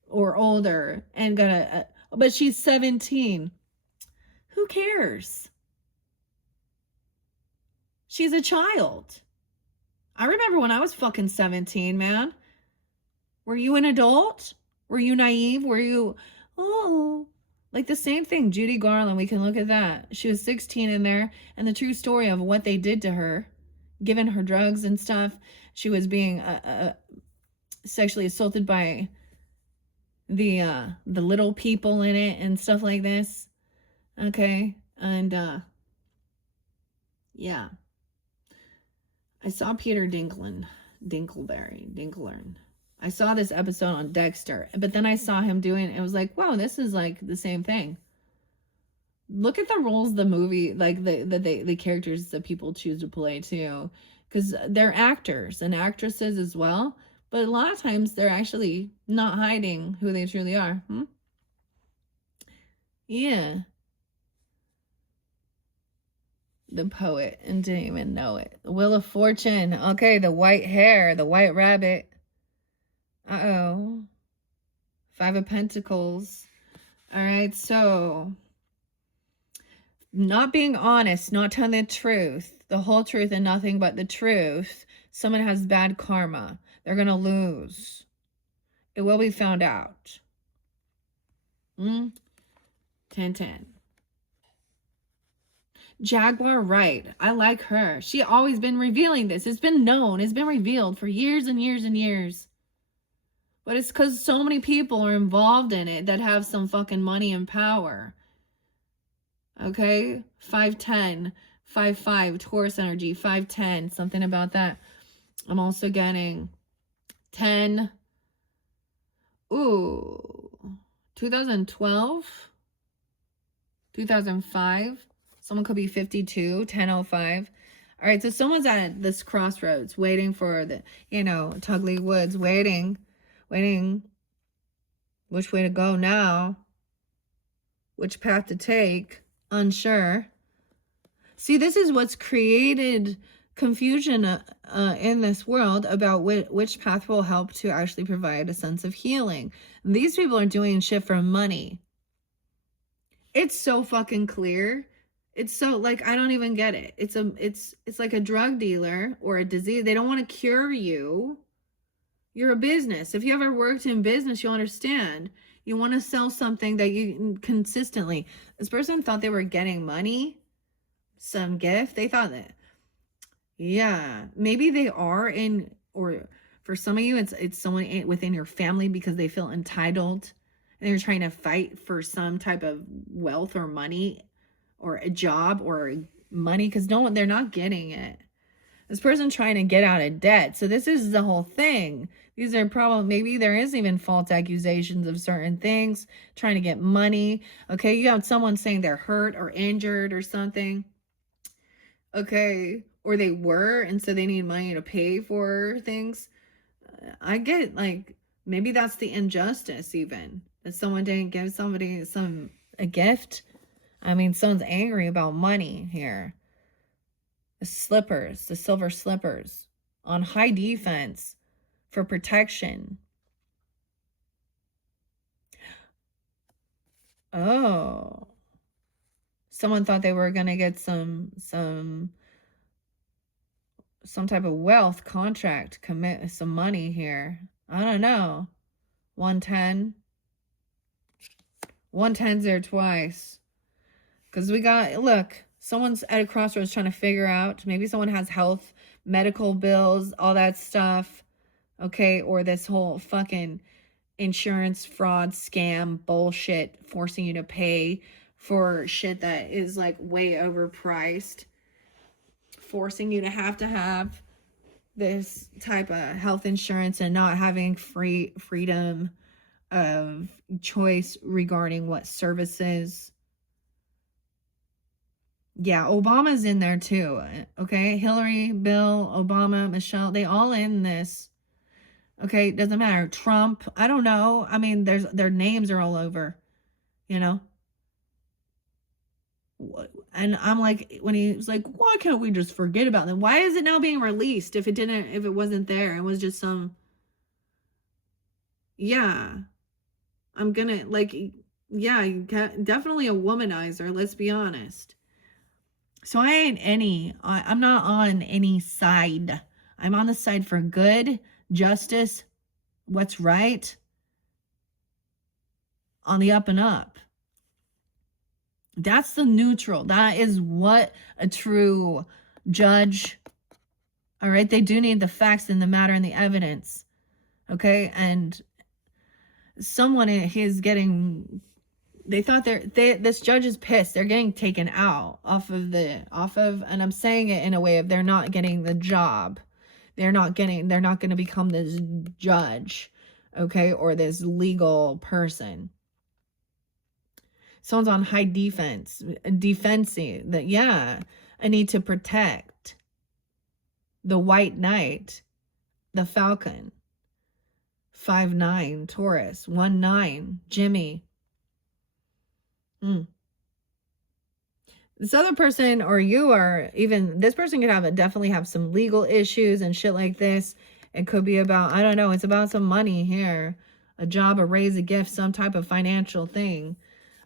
or older, and got but she's 17. Who cares? She's a child. I remember when I was fucking 17, man. Were you an adult? Were you naive? Were you, like the same thing, Judy Garland, we can look at that. She was 16 in there, and the true story of what they did to her, giving her drugs and stuff. She was being sexually assaulted by the little people in it and stuff like this. Okay, and yeah. I saw Peter Dinklage. I saw this episode on Dexter, but then I saw him doing it. It was like, wow, this is like the same thing. Look at the roles the movie, like the characters that people choose to play too, because they're actors and actresses as well. But a lot of times they're actually not hiding who they truly are. Yeah. The poet and didn't even know it. The Wheel of Fortune. Okay, the white hair, the white rabbit. Five of Pentacles. All right, so Not being honest, not telling the truth, the whole truth and nothing but the truth. Someone has bad karma. They're going to lose. It will be found out. 10, 10. Jaguar Wright. I like her. She always been revealing this. It's been known. It's been revealed for years and years and years. But it's because so many people are involved in it that have some fucking money and power. Okay? 5'10", 5'5", Taurus energy, 5'10", something about that. I'm also getting 10. Ooh. 2012? 2005? Someone could be 52, 1005. All right, so someone's at this crossroads waiting for the, Tugly Woods, waiting. Which way to go now? Which path to take? Unsure. See, this is what's created confusion in this world about which path will help to actually provide a sense of healing. And these people are doing shit for money. It's so fucking clear. It's so, like, I don't even get it. It's like a drug dealer or a disease. They don't want to cure you. You're a business. If you ever worked in business, you'll understand. You want to sell something that you consistently. This person thought they were getting money, some gift. They thought that, yeah, maybe they are in, or for some of you, it's someone within your family because they feel entitled and they're trying to fight for some type of wealth or money or a job or money because they're not getting it. This person trying to get out of debt. So this is the whole thing. These are probably, maybe there is even false accusations of certain things, trying to get money. Okay, you have someone saying they're hurt or injured or something. Okay, or they were, and so they need money to pay for things. I get, like, maybe that's the injustice even. That someone didn't give somebody a gift. I mean, someone's angry about money here. The slippers, the silver slippers on high defense for protection. Oh. Someone thought they were going to get some type of wealth contract, commit some money here. I don't know. 110. 110's there twice. Because we got, look, someone's at a crossroads trying to figure out, maybe someone has health, medical bills, all that stuff. Okay, or this whole fucking insurance fraud scam bullshit forcing you to pay for shit that is like way overpriced, forcing you to have this type of health insurance and not having freedom of choice regarding what services. Yeah, Obama's in there too. Okay, Hillary, Bill, Obama, Michelle, they all in this. Okay, doesn't matter. Trump, I don't know. I mean, their names are all over, you know. And I'm like, when he was like, why can't we just forget about them? Why is it now being released if it wasn't there? It was just some, yeah. I'm gonna, like, yeah, definitely a womanizer, let's be honest. So I'm not on any side. I'm on the side for good, justice, what's right, on the up and up. That's the neutral. That is what a true judge, all right, they do need the facts and the matter and the evidence. Okay, and someone is getting, they thought this judge is pissed. They're getting taken out off of, and I'm saying it in a way of they're not getting the job. They're not going to become this judge, okay, or this legal person. Someone's on high defensive, that, yeah, I need to protect the White Knight, the Falcon, 5'9", Taurus, 1'9", Jimmy. This other person, or you are, even this person could definitely have some legal issues and shit like this. It could be about, I don't know, it's about some money here, a job, a raise, a gift, some type of financial thing.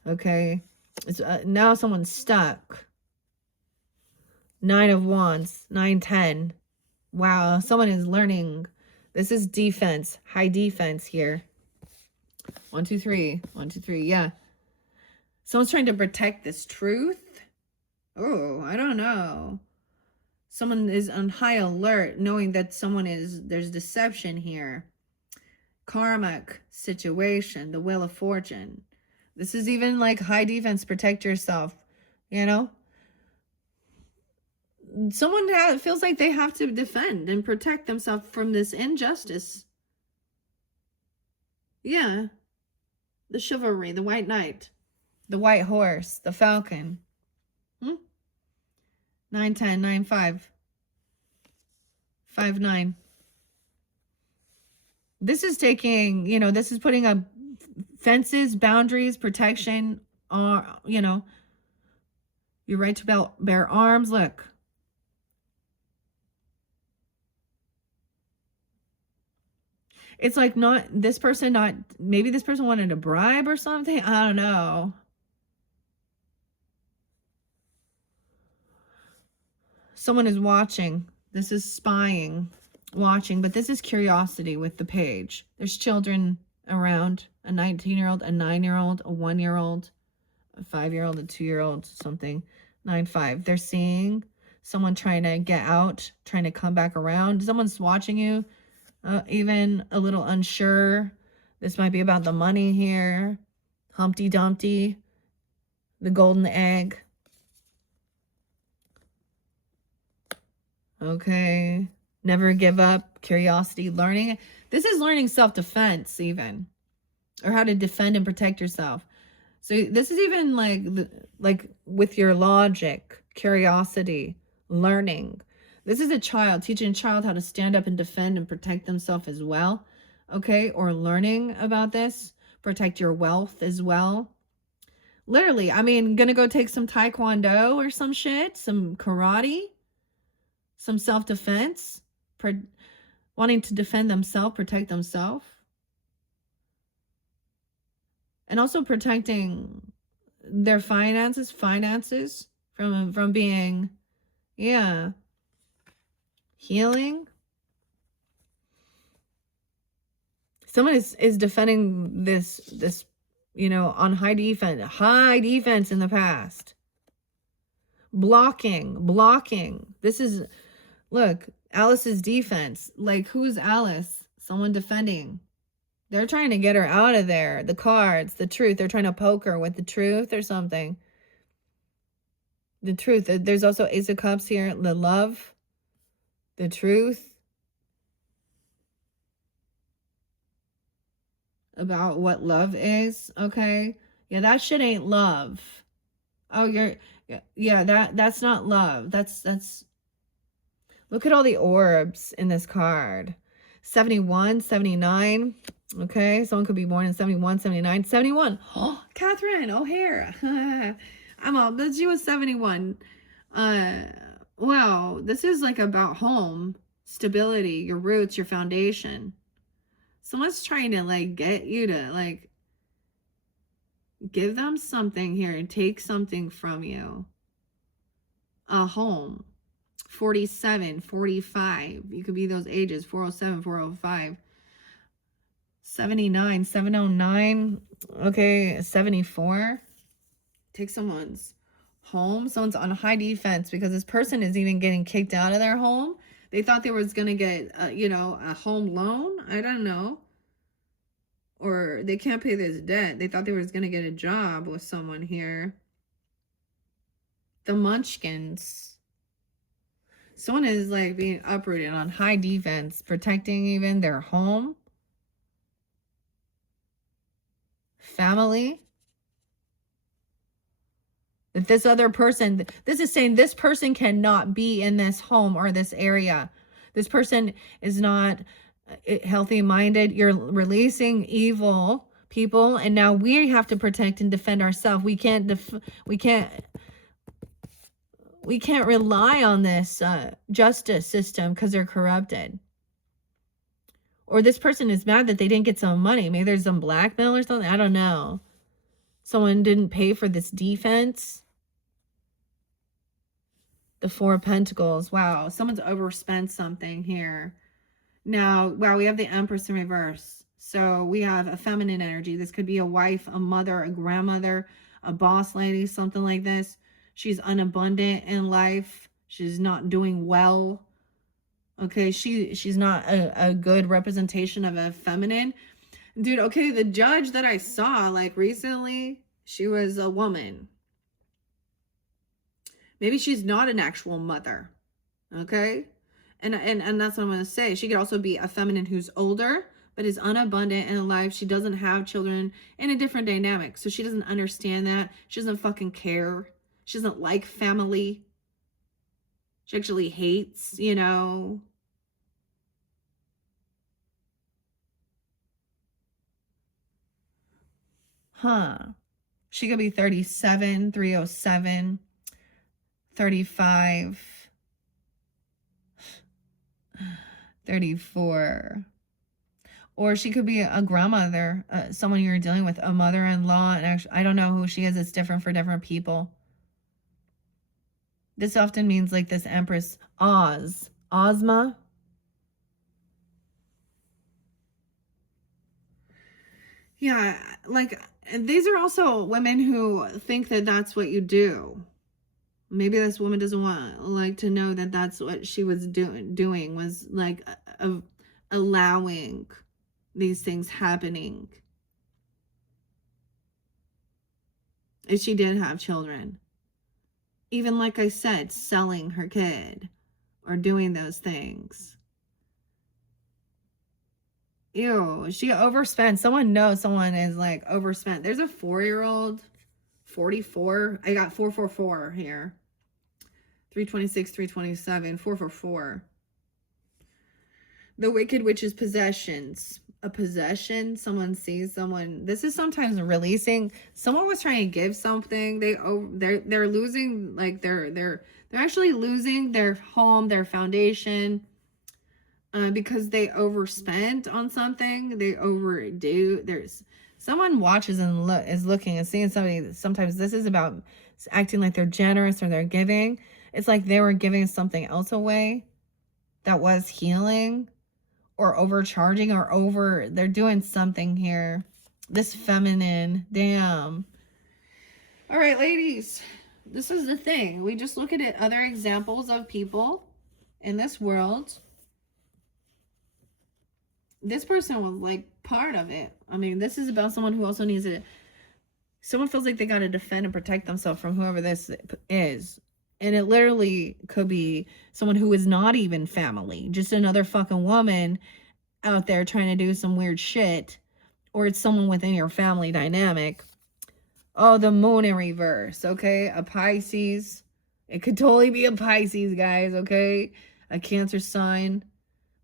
Okay, It's, now someone's stuck. 9 of Wands, 9, 10. Wow, someone is learning. This is defense, high defense here. 1, 2, 3. 1, 2, 3. Yeah. Someone's trying to protect this truth. Oh, I don't know. Someone is on high alert, knowing that there's deception here. Karmic situation, the Wheel of Fortune. This is even like high defense, protect yourself, you know? Someone feels like they have to defend and protect themselves from this injustice. Yeah. The chivalry, the white knight, the white horse, the falcon. 9, 10, 9, 5. 5, 9. This is taking, this is putting up fences, boundaries, protection, or, your right to bear arms. Look. It's like maybe this person wanted a bribe or something. I don't know. Someone is watching. This is spying, watching, but this is curiosity with the page. There's children around, a 19-year-old, a 9-year-old, a 1-year-old, a 5-year-old, a 2-year-old, something. 9, 5. They're seeing someone trying to get out, trying to come back around. Someone's watching you. Even a little unsure. This might be about the money here. Humpty Dumpty. The golden egg. Okay. Never give up. Curiosity. Learning. This is learning self-defense even. Or how to defend and protect yourself. So this is even like with your logic. Curiosity. Learning. This is a child, teaching a child how to stand up and defend and protect themselves as well. Okay, or learning about this. Protect your wealth as well. Literally, gonna go take some taekwondo or some shit, some karate, some self-defense, wanting to defend themselves, protect themselves. And also protecting their finances from being, yeah, healing. Someone is defending this, on high defense in the past. Blocking. This is, look, Alice's defense. Like, who's Alice? Someone defending. They're trying to get her out of there. The cards, the truth. They're trying to poke her with the truth or something. The truth. There's also Ace of Cups here. The love. The truth. About what love is. Okay. Yeah, that shit ain't love. Oh, that's not love. That's look at all the orbs in this card. 71, 79. Okay, someone could be born in 71, 79, 71. Oh, Catherine O'Hara. But she was 71. Wow, this is like about home, stability, your roots, your foundation. Someone's trying to get you to give them something here and take something from you. A home. 47, 45. You could be those ages. 407, 405. 79, 709. Okay, 74. Take someone's home. Someone's on high defense because this person is even getting kicked out of their home. They thought they was going to get, a home loan. I don't know. Or they can't pay this debt. They thought they was going to get a job with someone here. The Munchkins. Someone is being uprooted on high defense, protecting even their home. Family. That this other person, this is saying this person cannot be in this home or this area. This person is not healthy-minded. You're releasing evil people, and now we have to protect and defend ourselves. We can't rely on this justice system because they're corrupted. Or this person is mad that they didn't get some money. Maybe there's some blackmail or something. I don't know. Someone didn't pay for this defense. The Four of Pentacles. Wow, someone's overspent something here. Now, wow, we have the Empress in reverse. So we have a feminine energy. This could be a wife, a mother, a grandmother, a boss lady, something like this. She's unabundant in life. She's not doing well. Okay, she's not a good representation of a feminine. Dude, okay, the judge that I saw like recently, she was a woman. Maybe she's not an actual mother. Okay? And that's what I'm going to say. She could also be a feminine who's older, but is unabundant in life. She doesn't have children, in a different dynamic. So she doesn't understand that. She doesn't fucking care. She doesn't like family. She actually hates, you know. Huh. She could be 37, 307, 35, 34. Or she could be a grandmother, someone you're dealing with, a mother-in-law. And actually, I don't know who she is. It's different for different people. This often means like this Empress Ozma. Yeah, like these are also women who think that that's what you do. Maybe this woman doesn't want like to know that that's what she was doing was like allowing these things happening. If she did have children. Even like I said, selling her kid or doing those things. Ew, she overspent. Someone knows someone is like overspent. There's a 4-year-old, 44. I got 444 here. 326, 327, 444. The Wicked Witch's possessions. A possession, someone sees someone. This is sometimes releasing. Someone was trying to give something. They're losing, like they're actually losing their home, their foundation, because they overspent on something. They overdo. There's someone watches and is looking and seeing somebody. Sometimes this is about acting like they're generous or they're giving. It's like they were giving something else away that was healing. Or overcharging or they're doing something here. This feminine, damn. All right, ladies, this is the thing. We just look at other examples of people in this world. This person was like part of it. I mean, this is about someone who also needs to, someone feels like they got to defend and protect themselves from whoever this is. And it literally could be someone who is not even family, just another fucking woman out there trying to do some weird shit. Or it's someone within your family dynamic. Oh, the moon in reverse, okay? A Pisces. It could totally be a Pisces, guys, okay? A Cancer sign.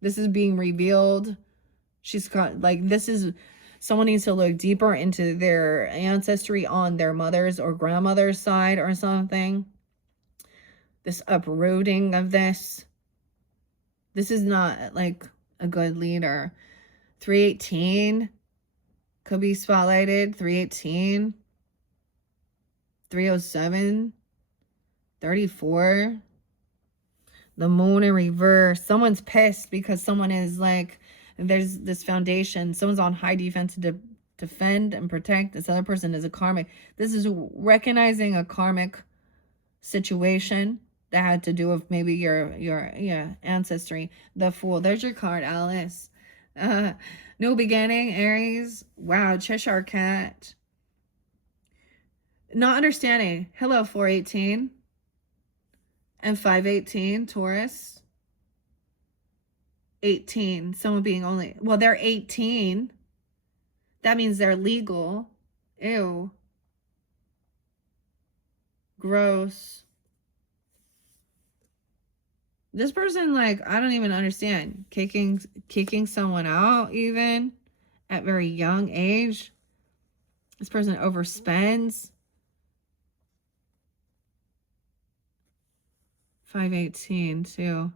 This is being revealed. She's got, like, this is, someone needs to look deeper into their ancestry on their mother's or grandmother's side or something. This uprooting of this. This is not, like, a good leader. 318 could be spotlighted. 318. 307. 34. The moon in reverse. Someone's pissed because someone is like, there's this foundation. Someone's on high defense to defend and protect. This other person is a karmic. This is recognizing a karmic situation that had to do with maybe your ancestry. The Fool. There's your card, Alice. New beginning, Aries. Wow, Cheshire Cat. Not understanding. Hello, 418. And 518, Taurus. 18. Someone being only, well, they're 18. That means they're legal. Ew. Gross. This person, like, I don't even understand. Kicking someone out even at very young age. This person overspends. 518 too.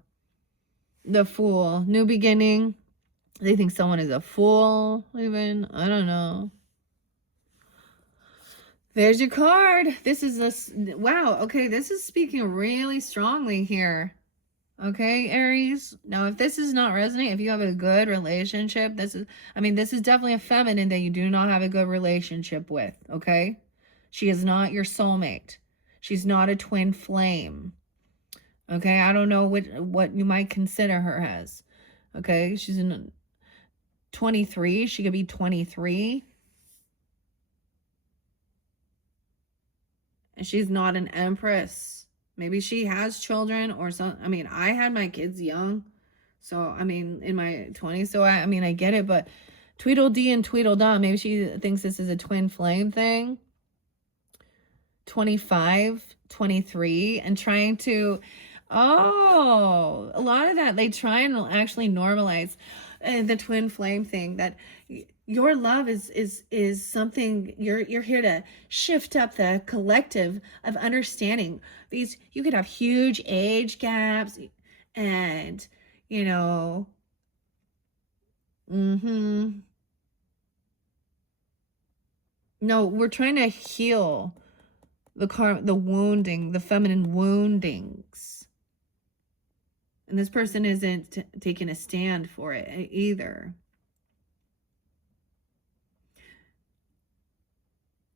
The Fool. New beginning. They think someone is a fool even. I don't know. There's your card. This is this. Wow. Okay. This is speaking really strongly here. Okay, Aries. Now, if this is not resonating, if you have a good relationship, this is definitely a feminine that you do not have a good relationship with. Okay. She is not your soulmate. She's not a twin flame. Okay. I don't know what you might consider her as. Okay. She's in 23. She could be 23. And she's not an empress. Maybe she has children or some. I had my kids young. So, in my 20s. So, I get it. But Tweedledee and Tweedledum, maybe she thinks this is a twin flame thing. 25, 23, and trying to, a lot of that, they try and actually normalize the twin flame thing, that your love is something you're here to shift up the collective of understanding. You could have huge age gaps, and no, we're trying to heal the wounding, the feminine woundings. And this person isn't taking a stand for it either.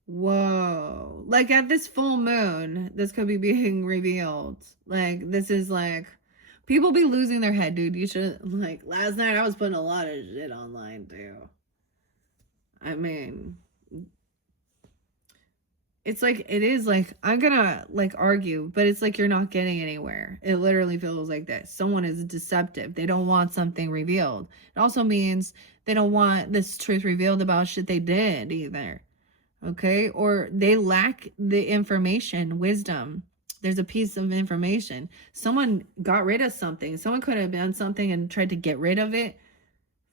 Whoa. Like at this full moon, this could be being revealed. Like, this is like, people be losing their head, dude. You should, like, last night I was putting a lot of shit online too. It's like, it is like, I'm gonna like argue, but it's like you're not getting anywhere. It literally feels like this. Someone is deceptive. They don't want something revealed. It also means they don't want this truth revealed about shit they did either. Okay? Or they lack the information, wisdom. There's a piece of information. Someone got rid of something. Someone could have done something and tried to get rid of it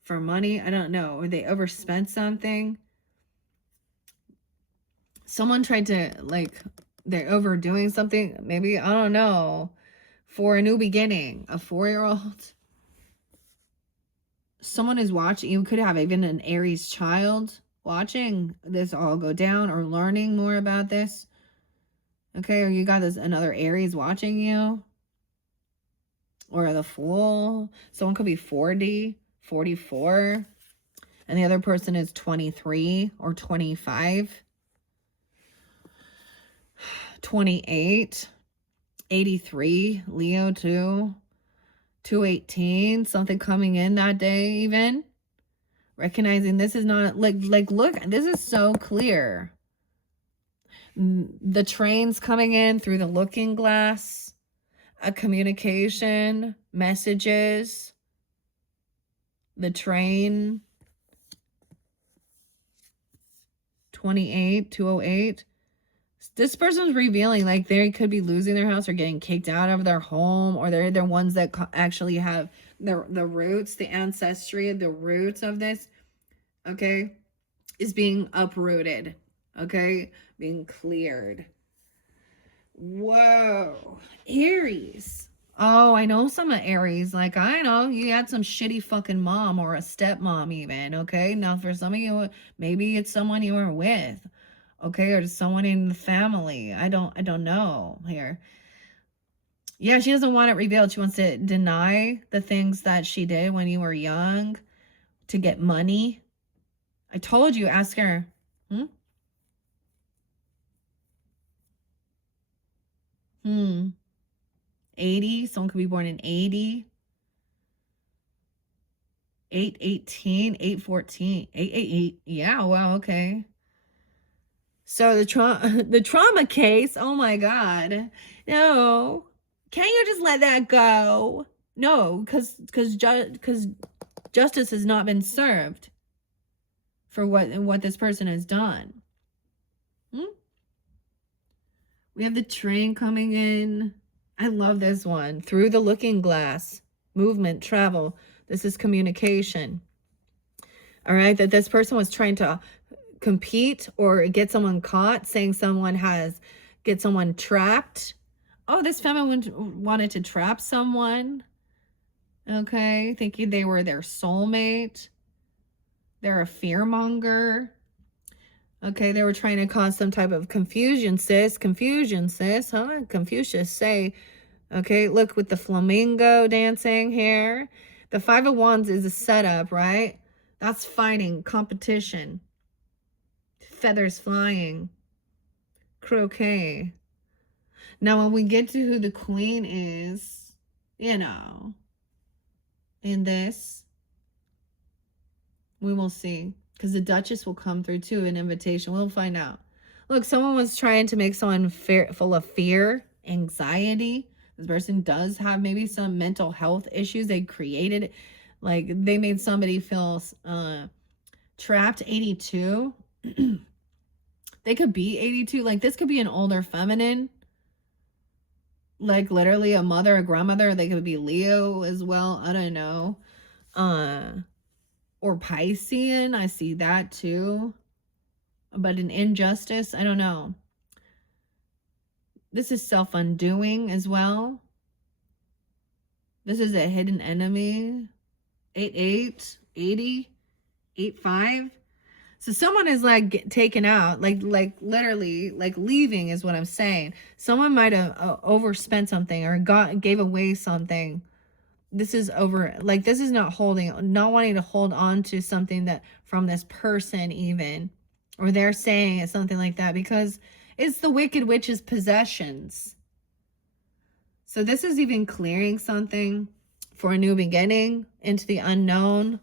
for money. I don't know. Or they overspent something. Someone tried to, like, they're overdoing something, maybe, I don't know, for a new beginning. A 4-year-old. Someone is watching. You could have even an Aries child watching this all go down, or learning more about this. Okay, or you got another Aries watching you. Or the Fool. Someone could be 40, 44. And the other person is 23 or 25. 28, 83, Leo too, 218, something coming in that day even. Recognizing this is not, like look, this is so clear. The trains coming in through the looking glass, a communication, messages, the train, 28, 208. This person's revealing like they could be losing their house or getting kicked out of their home, or they're ones that actually have the roots, the ancestry, the roots of this, okay, is being uprooted, okay, being cleared. Whoa, Aries. Oh, I know some of Aries. Like, I know you had some shitty fucking mom or a stepmom even, okay? Now, for some of you, maybe it's someone you were with. Okay, or someone in the family. I don't know here. Yeah, she doesn't want it revealed. She wants to deny the things that she did when you were young to get money. I told you, ask her. 80. Someone could be born in 80. 818, 814, 888. Yeah, well, okay. So the trauma case, oh my God. No. Can't you just let that go? No, because justice has not been served for what this person has done. We have the train coming in. I love this one. Through the looking glass. Movement, travel. This is communication. All right, that this person was trying to compete or get someone caught, saying get someone trapped. Oh, this feminine wanted to trap someone. Okay, thinking they were their soulmate. They're a fearmonger. Okay, they were trying to cause some type of confusion, sis. Confusion, sis. Huh? Confucius say. Okay, look with the flamingo dancing here. The Five of Wands is a setup, right? That's fighting, competition, feathers flying, croquet. Now, when we get to who the queen is, you know, in this, we will see. Because the Duchess will come through too, an invitation. We'll find out. Look, someone was trying to make someone full of fear, anxiety. This person does have maybe some mental health issues. They created, like, they made somebody feel trapped. 82. They could be 82. Like, this could be an older feminine. Like, literally a mother, a grandmother. They could be Leo as well. I don't know. Or Piscean. I see that too. But an injustice, I don't know. This is self-undoing as well. This is a hidden enemy. 88, 80, 85. So someone is like taken out, like literally, like leaving is what I'm saying. Someone might have overspent something or gave away something. This is over, like, this is not wanting to hold on to something that from this person even, or they're saying it's something like that, because it's the Wicked Witch's possessions. So this is even clearing something for a new beginning into the unknown,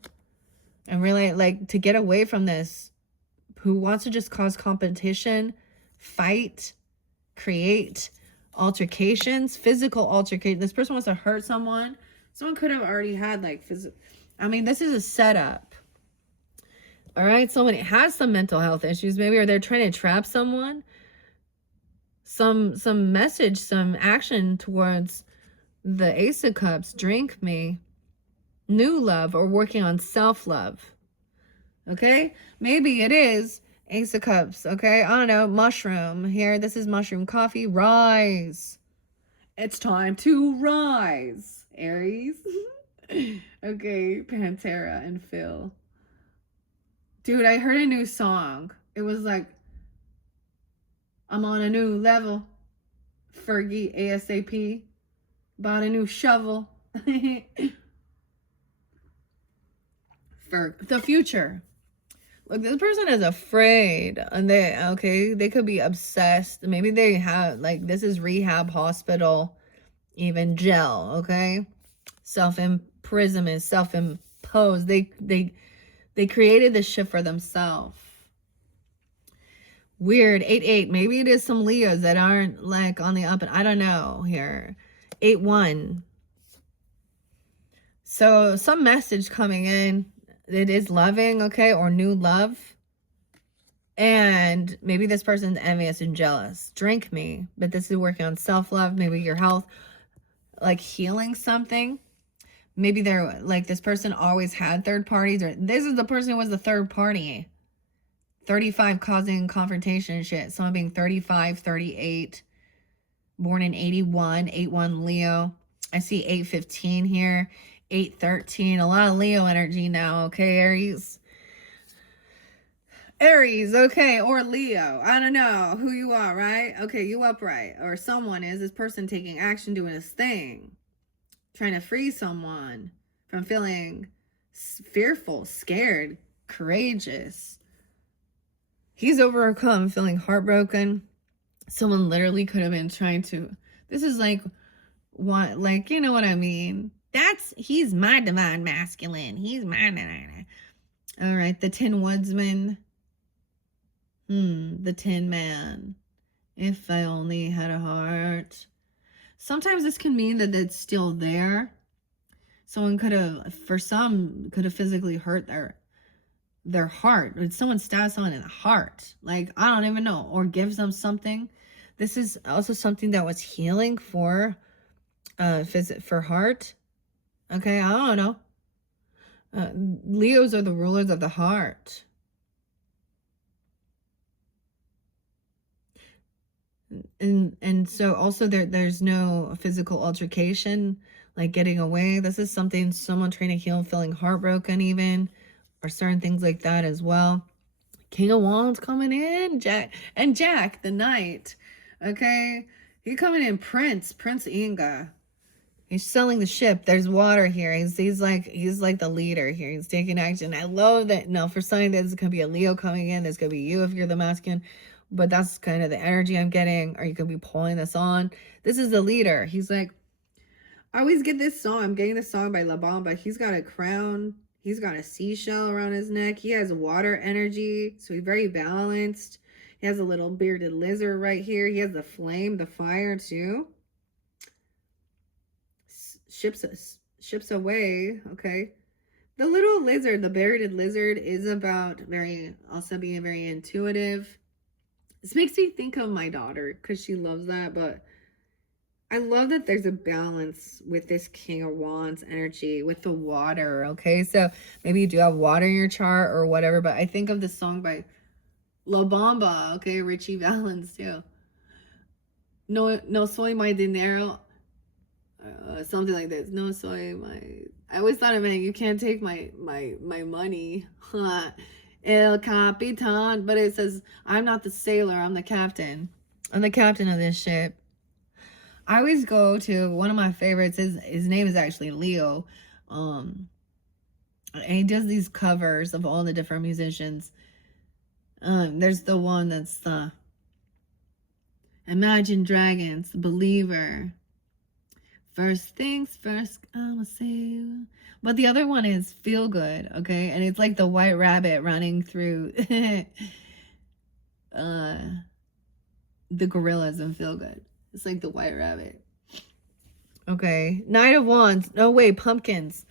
and really like to get away from this, who wants to just cause competition, fight, create altercations, physical altercation. This person wants to hurt someone. Someone could have already had like physical. I mean, this is a setup. All right. Someone has some mental health issues, maybe, or they're trying to trap someone. Some message, some action towards the Ace of Cups. Drink me. New love, or working on self-love. Okay. Maybe it is Ace of Cups. Okay. I don't know. Mushroom here. This is mushroom coffee. Rise. It's time to rise. Aries. Okay, Pantera and Phil. Dude, I heard a new song. It was like, I'm on a new level. Fergie ASAP. Bought a new shovel. For the future. Look, this person is afraid. And they could be obsessed. Maybe they have, like, this is rehab, hospital, even jail, okay? Self-imprisonment, self-imposed. They created this shit for themselves. Weird. 8-8. Maybe it is some Leos that aren't like on the up and I don't know here. 8-1. So some message coming in. It is loving, okay, or new love. And maybe this person's envious and jealous. Drink me. But this is working on self-love, maybe your health, like healing something. Maybe they're like, this person always had third parties, or this is the person who was the third party. 35 causing confrontation and shit. Someone being 35, 38, born in 81, 8-1 Leo. I see 8-15 here, 8-13. A lot of Leo energy now, okay, Aries? Aries, okay, or Leo. I don't know who you are, right? Okay, you upright. Or someone is. This person taking action, doing his thing. Trying to free someone from feeling fearful, scared, courageous. He's overcome, feeling heartbroken. Someone literally could have been trying to. This is like, what, like, you know what I mean? He's my divine masculine. He's my. All right, the Tin Woodsman. The Tin Man. If I only had a heart. Sometimes this can mean that it's still there. Someone could have, for some, could have physically hurt their heart. Someone stabs someone in the heart. Like, I don't even know. Or gives them something. This is also something that was healing for heart. Okay, I don't know. Leos are the rulers of the heart. And so also there's no physical altercation, like getting away. This is something, someone trying to heal, feeling heartbroken even, or certain things like that as well. King of Wands coming in, Jack the Knight. Okay, he coming in, Prince Inga. He's selling the ship. There's water here. He's like the leader here. He's taking action. I love that. No, for something there's gonna be a Leo coming in. There's gonna be you if you're the masculine, but that's kind of the energy I'm getting. Or you could be pulling this on. This is the leader. He's like, I always get this song. I'm getting this song by La Bamba. He's got a crown. He's got a seashell around his neck. He has water energy, so he's very balanced. He has a little bearded lizard right here. He has the flame, the fire too. Ships away. Okay, the little lizard, the bearded lizard, is about also being very intuitive. This makes me think of my daughter because she loves that, but I love that there's a balance with this King of Wands energy with the water. Okay, so maybe you do have water in your chart or whatever, but I think of the song by La Bamba. Okay, Richie Valens too. No soy my dinero. Something like this. No soy my. I always thought it meant you can't take my money. El Capitan, but it says I'm not the sailor. I'm the captain. I'm the captain of this ship. I always go to one of my favorites. His name is actually Leo. And he does these covers of all the different musicians. There's the one that's the Imagine Dragons, The Believer. First things first, I'ma say. But the other one is Feel Good, okay? And it's like the white rabbit running through the gorillas and Feel Good. It's like the white rabbit. Okay. Knight of Wands. No, wait, pumpkins.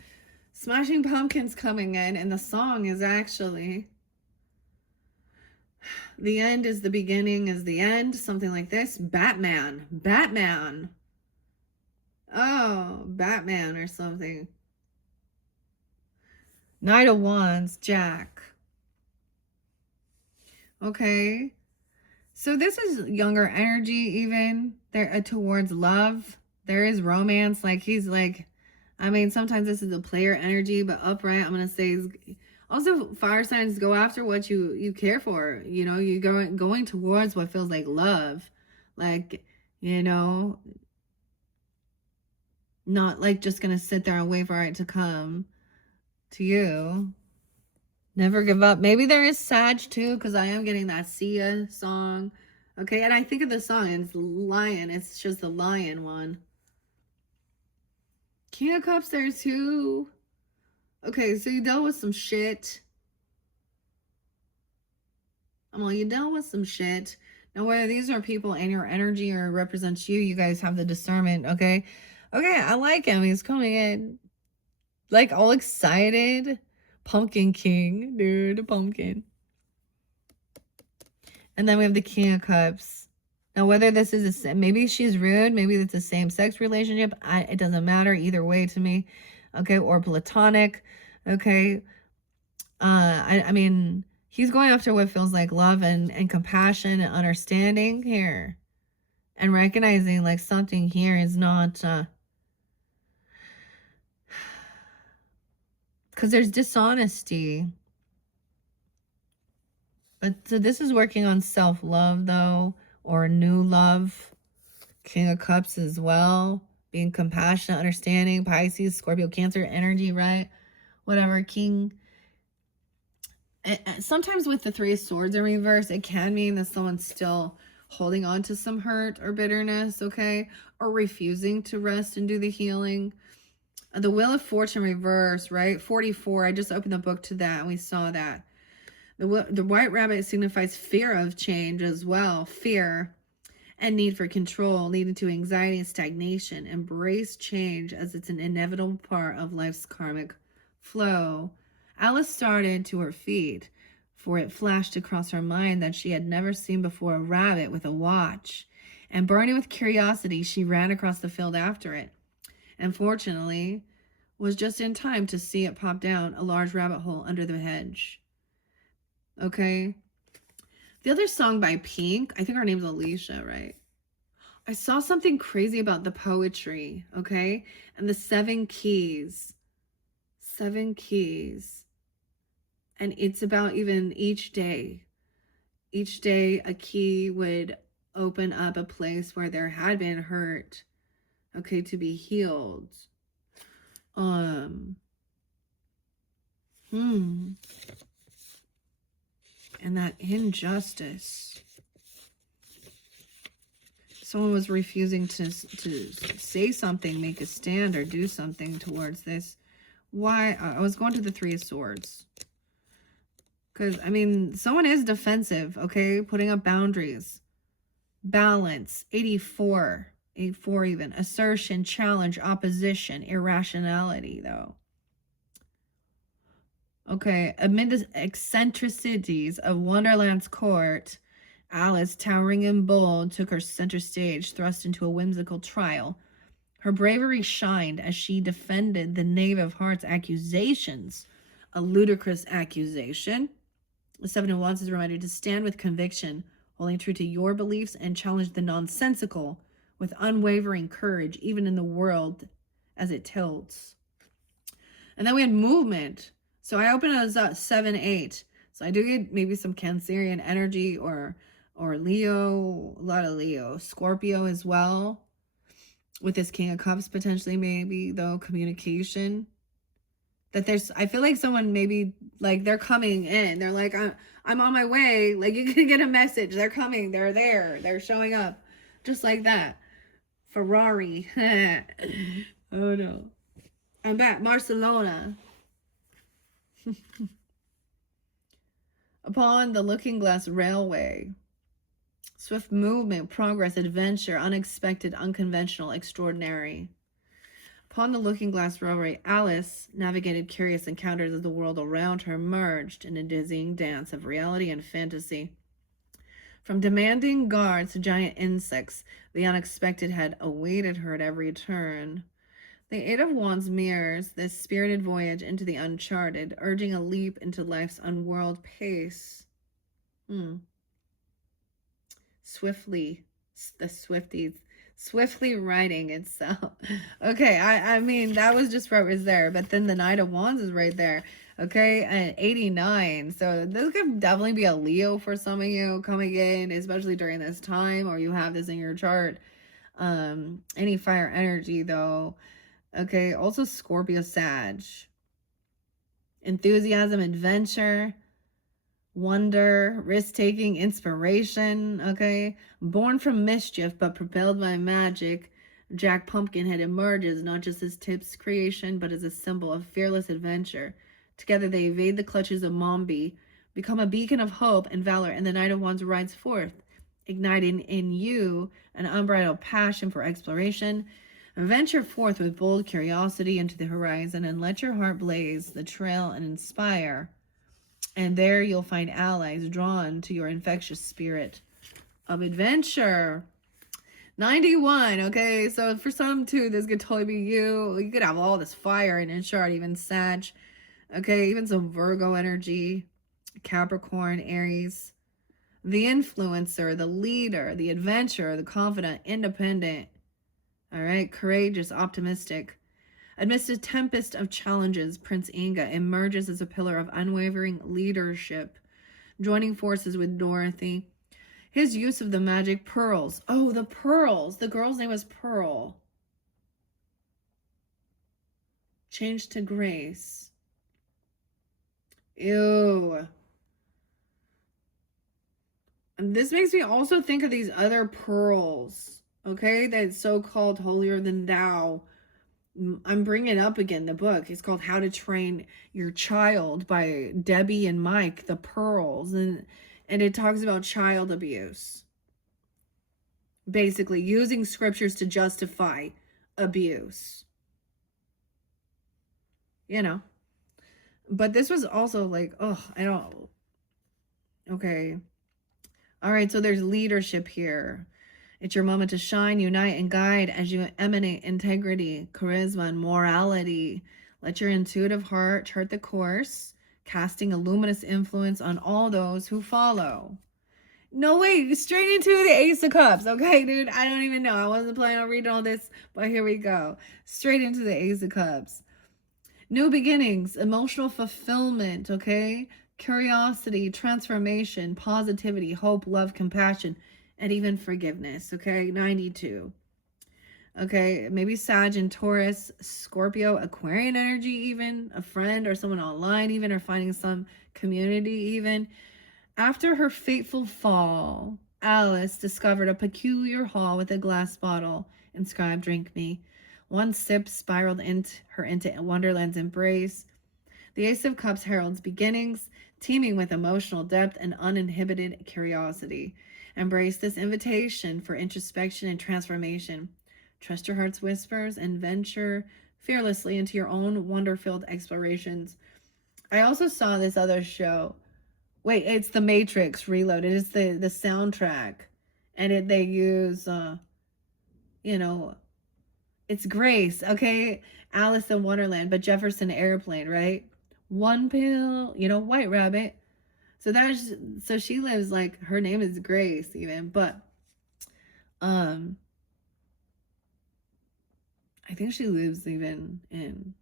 Smashing Pumpkins coming in, and the song is actually the end is the beginning is the end. Something like this. Batman. Oh, Batman or something. Knight of Wands, Jack. Okay. So this is younger energy even. There towards love. There is romance. Like he's like, I mean, sometimes this is a player energy, but upright, I'm gonna say is also fire signs go after what you care for. You know, you going towards what feels like love. Like, you know, not like just gonna sit there and wait for it to come to you. Never give up. Maybe there is Sag too, because I am getting that Sia song. Okay, and I think of the song, and it's Lion. It's just the Lion one. King of Cups there too. Okay, so you dealt with some shit. You dealt with some shit. Now, whether these are people in your energy or represents you, you guys have the discernment, okay? Okay, I like him. He's coming in like all excited. Pumpkin King, dude, pumpkin. And then we have the King of Cups. Now, whether this is maybe she's rude, maybe it's a same-sex relationship. It doesn't matter either way to me. Okay, or platonic. Okay. I mean, he's going after what feels like love and compassion and understanding here. And recognizing like something here is not because there's dishonesty. But so this is working on self-love though, or new love. King of Cups as well. Being compassionate, understanding, Pisces, Scorpio, Cancer energy, right? Whatever, King. Sometimes with the Three of Swords in reverse, it can mean that someone's still holding on to some hurt or bitterness, okay? Or refusing to rest and do the healing. The Wheel of Fortune reverse, right? 44, I just opened the book to that and we saw that. The white rabbit signifies fear of change as well. Fear and need for control, leading to anxiety and stagnation. Embrace change as it's an inevitable part of life's karmic flow. Alice started to her feet, for it flashed across her mind that she had never seen before a rabbit with a watch. And burning with curiosity, she ran across the field after it. And fortunately, was just in time to see it pop down a large rabbit hole under the hedge. Okay. The other song by Pink, I think her name's Alicia, right? I saw something crazy about the poetry, okay? And the 7 keys. 7 keys. And it's about even each day. Each day a key would open up a place where there had been hurt, okay, to be healed. And that injustice. Someone was refusing to say something, make a stand, or do something towards this. Why? I was going to the Three of Swords. Because, I mean, someone is defensive, okay? Putting up boundaries. Balance. 84. 84 even. Assertion, challenge, opposition, irrationality, though. Okay. Amid the eccentricities of Wonderland's court, Alice, towering and bold, took her center stage, thrust into a whimsical trial. Her bravery shined as she defended the Knave of Hearts' accusations. A ludicrous accusation. The Seven of Wands is reminded to stand with conviction, holding true to your beliefs, and challenge the nonsensical with unwavering courage, even in the world as it tilts. And then we had movement. So I opened it as 7-8. So I do get maybe some Cancerian energy or Leo, a lot of Leo, Scorpio as well. With this King of Cups potentially, maybe, though, communication. That there's, I feel like someone maybe, like, they're coming in. They're like, I'm on my way. Like, you can get a message. They're coming. They're there. They're showing up. Just like that. Ferrari. Oh, no. I'm back. Barcelona. Upon the Looking Glass Railway. Swift movement, progress, adventure, unexpected, unconventional, extraordinary. Upon the Looking Glass Railway, Alice navigated curious encounters as the world around her merged in a dizzying dance of reality and fantasy. From demanding guards to giant insects, the unexpected had awaited her at every turn. The Eight of Wands mirrors this spirited voyage into the uncharted, urging a leap into life's unworld pace. Swiftly, the Swifties, swiftly writing itself. Okay, I mean, that was just what was there, but then the Knight of Wands is right there. Okay, and 89. So this could definitely be a Leo for some of you coming in, especially during this time, or you have this in your chart. Any fire energy though. Okay, also Scorpio, Sag. Enthusiasm, adventure, wonder, risk-taking, inspiration. Okay, born from mischief but propelled by magic, Jack Pumpkinhead emerges not just as Tip's creation but as a symbol of fearless adventure. Together they evade the clutches of Mombi, become a beacon of hope and valor, and the Knight of Wands rides forth, igniting in you an unbridled passion for exploration. Venture forth with bold curiosity into the horizon and let your heart blaze the trail and inspire. And there you'll find allies drawn to your infectious spirit of adventure. 91. Okay, so for some too, this could totally be you. You could have all this fire in your chart, even Sag. Okay, even some Virgo energy, Capricorn, Aries. The influencer, the leader, the adventurer, the confident, independent. All right, courageous, optimistic. Amidst a tempest of challenges, Prince Inga emerges as a pillar of unwavering leadership, joining forces with Dorothy. His use of the magic pearls. Oh, the pearls. The girl's name was Pearl. Changed to Grace. Ew. And this makes me also think of these other pearls. Okay, that so-called holier than thou. I'm bringing up again the book. It's called How to Train Your Child by Debbie and Mike, the Pearls. And it talks about child abuse. Basically, using scriptures to justify abuse. You know. But this was also like, oh, I don't. Okay. All right, so there's leadership here. It's your moment to shine, unite, and guide as you emanate integrity, charisma, and morality. Let your intuitive heart chart the course, casting a luminous influence on all those who follow. No, wait, straight into the Ace of Cups. Okay, dude, I don't even know. I wasn't planning on reading all this, but here we go. Straight into the Ace of Cups. New beginnings, emotional fulfillment, okay? curiosity, transformation, positivity, hope, love, compassion, and even forgiveness. Okay, 92. Okay, maybe Sag and Taurus, Scorpio, Aquarian energy, even a friend or someone online, even, or finding some community, even. After her fateful fall, Alice discovered a peculiar hall with a glass bottle inscribed "Drink Me." One sip spiraled her into Wonderland's embrace. The Ace of Cups heralds beginnings, teeming with emotional depth and uninhibited curiosity. Embrace this invitation for introspection and transformation. Trust your heart's whispers and venture fearlessly into your own wonder-filled explorations. I also saw this other show. Wait, it's The Matrix Reloaded. It's the soundtrack, and they use you know, it's Grace, okay? Alice in Wonderland, but Jefferson Airplane, right? One pill, White Rabbit. So she lives, like, her name is Grace even, but I think she lives even in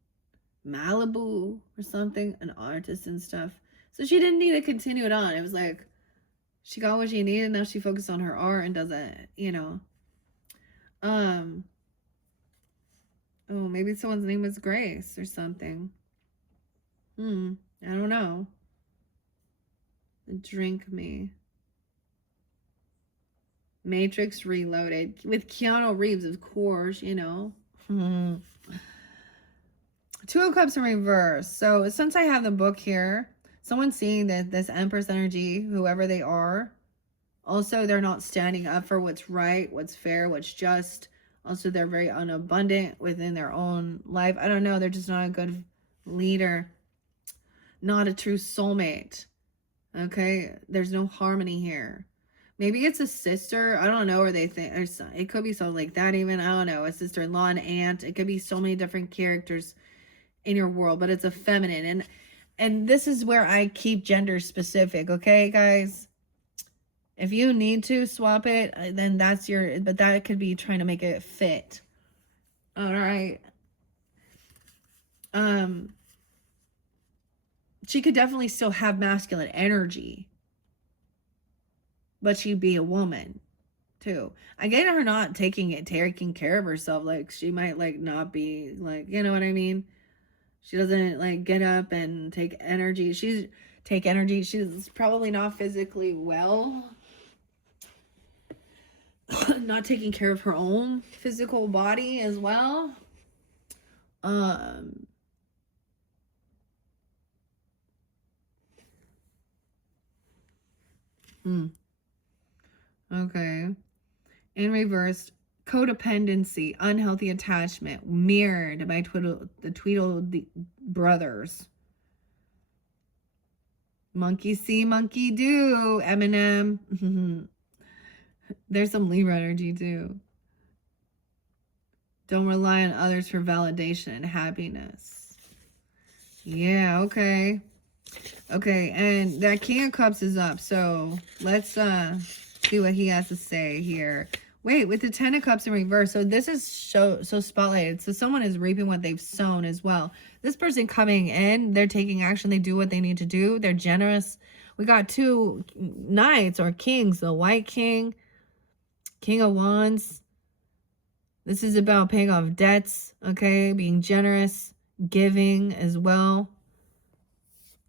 Malibu or something, an artist and stuff. So she didn't need to continue it on. It was like she got what she needed. Now she focused on her art and doesn't. Oh, maybe someone's name was Grace or something. I don't know. Drink Me. Matrix Reloaded with Keanu Reeves, of course, Two of Cups in reverse. So since I have the book here, someone's seeing that this Empress energy, whoever they are, also they're not standing up for what's right, what's fair, what's just. Also, they're very unabundant within their own life. I don't know. They're just not a good leader. Not a true soulmate. Okay? There's no harmony here. Maybe it's a sister. I don't know. Or they think it could be something like that even. I don't know. A sister-in-law, an aunt. It could be so many different characters in your world. But it's a feminine. And this is where I keep gender specific. Okay, guys? If you need to swap it, then that's but that could be trying to make it fit. All right. She could definitely still have masculine energy, but she'd be a woman too. I get her not taking care of herself. Like, she might, like, not be, like, you know what I mean? She doesn't, like, get up and take energy. She's probably not physically well. Not taking care of her own physical body as well. Okay. In reverse, codependency, unhealthy attachment, mirrored by the Tweedle brothers. Monkey see, monkey do, Eminem. There's some Libra energy too. Don't rely on others for validation and happiness. Yeah, okay. Okay, and that King of Cups is up. So let's see what he has to say here. Wait, with the Ten of Cups in reverse. So this is so spotlighted. So someone is reaping what they've sown as well. This person coming in, they're taking action. They do what they need to do. They're generous. We got two knights or kings. The White King, King of Wands. This is about paying off debts, okay? Being generous, giving as well.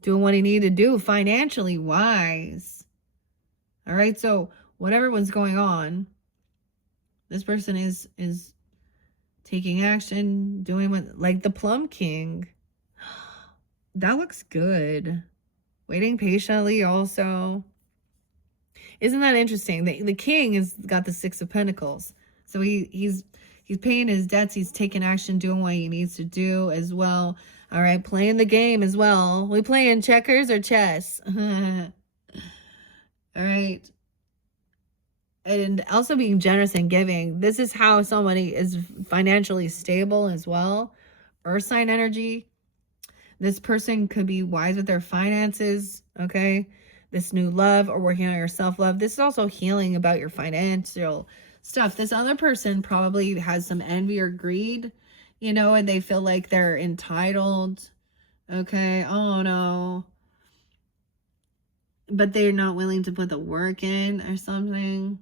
Doing what he needed to do, financially wise. All right, so whatever was going on, this person is taking action, doing what, like the Plum King. That looks good. Waiting patiently also. Isn't that interesting? The king has got the Six of Pentacles. So he's paying his debts. He's taking action, doing what he needs to do as well. All right, playing the game as well. We playing checkers or chess? All right. And also being generous and giving. This is how somebody is financially stable as well. Earth sign energy. This person could be wise with their finances, okay? This new love or working on your self-love. This is also healing about your financial stuff. This other person probably has some envy or greed, and they feel like they're entitled, okay? Oh, no. but they're not willing to put the work in or something.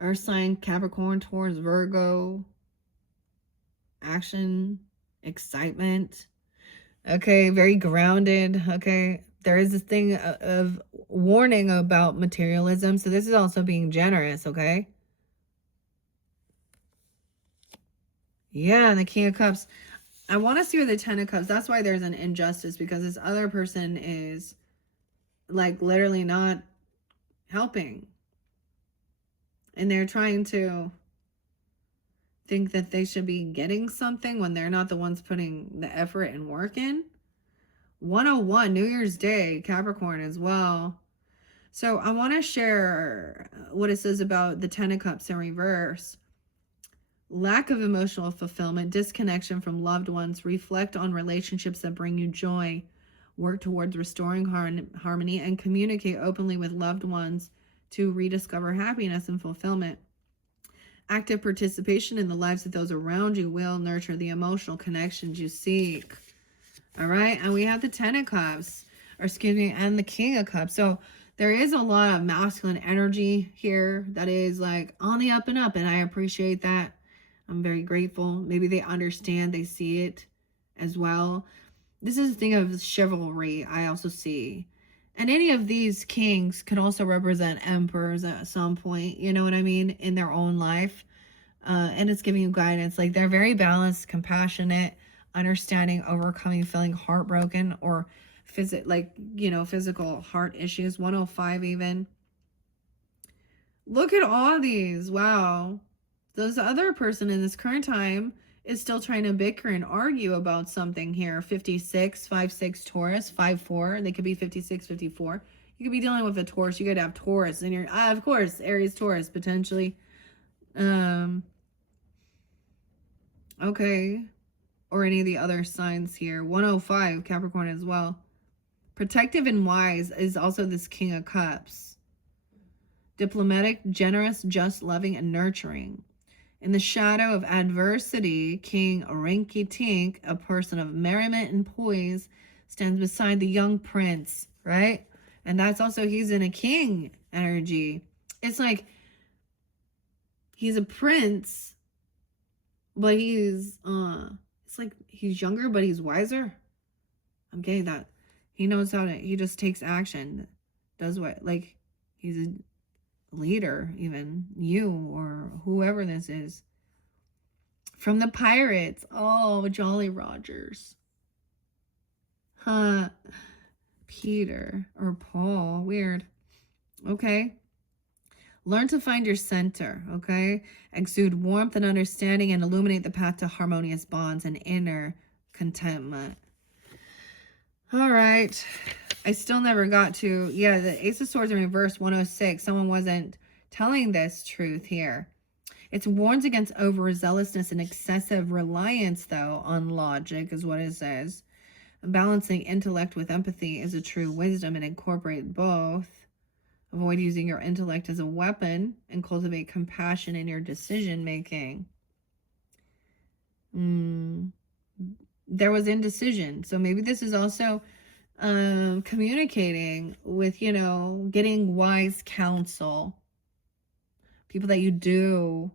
Earth sign, Capricorn, Taurus, Virgo. Action, excitement. Okay, very grounded. Okay, there is this thing of warning about materialism. So this is also being generous, okay? Yeah, the King of Cups. I want to see where the Ten of Cups. That's why there's an injustice, because this other person is like literally not helping. And they're trying to think that they should be getting something when they're not the ones putting the effort and work in. 101, New Year's Day, Capricorn as well. So I want to share what it says about the Ten of Cups in reverse. Lack of emotional fulfillment, disconnection from loved ones, reflect on relationships that bring you joy, work towards restoring harmony, and communicate openly with loved ones to rediscover happiness and fulfillment. Active participation in the lives of those around you will nurture the emotional connections you seek. All right, and we have the Ten of Cups, or excuse me, and the King of Cups. So there is a lot of masculine energy here that is like on the up and up, and I appreciate that. I'm very grateful. Maybe they understand, they see it as well. This is a thing of chivalry I also see. And any of these kings could also represent emperors at some point, you know what I mean, in their own life. And it's giving you guidance. Like they're very balanced, compassionate, understanding, overcoming, feeling heartbroken, or physical heart issues. 105 even. Look at all these. Wow. This other person in this current time is still trying to bicker and argue about something here. 56, 5-6 Taurus, 5-4. They could be 56, 54. You could be dealing with a Taurus. You could have Taurus in your, of course, Aries, Taurus, potentially. Okay. Or any of the other signs here. 105, Capricorn as well. Protective and wise is also this King of Cups. Diplomatic, generous, just, loving, and nurturing. In the shadow of adversity, King Rinky Tink, a person of merriment and poise, stands beside the young prince, right? And that's also, he's in a king energy. It's like he's a prince, but he's it's like he's younger, but he's wiser. I'm getting that. He knows how to, he just takes action, does what, like he's a leader, even you or whoever this is. From the Pirates. Oh, Jolly Rogers. Huh. Peter or Paul. Weird. Okay. Learn to find your center, okay? Exude warmth and understanding and illuminate the path to harmonious bonds and inner contentment. All right. I still never got to, yeah, the Ace of Swords in reverse, 106. Someone wasn't telling this truth here. It warns against overzealousness and excessive reliance, though, on logic, is what it says. Balancing intellect with empathy is a true wisdom and incorporate both. Avoid using your intellect as a weapon and cultivate compassion in your decision making. There was indecision. So maybe this is also communicating with, getting wise counsel. People that you do,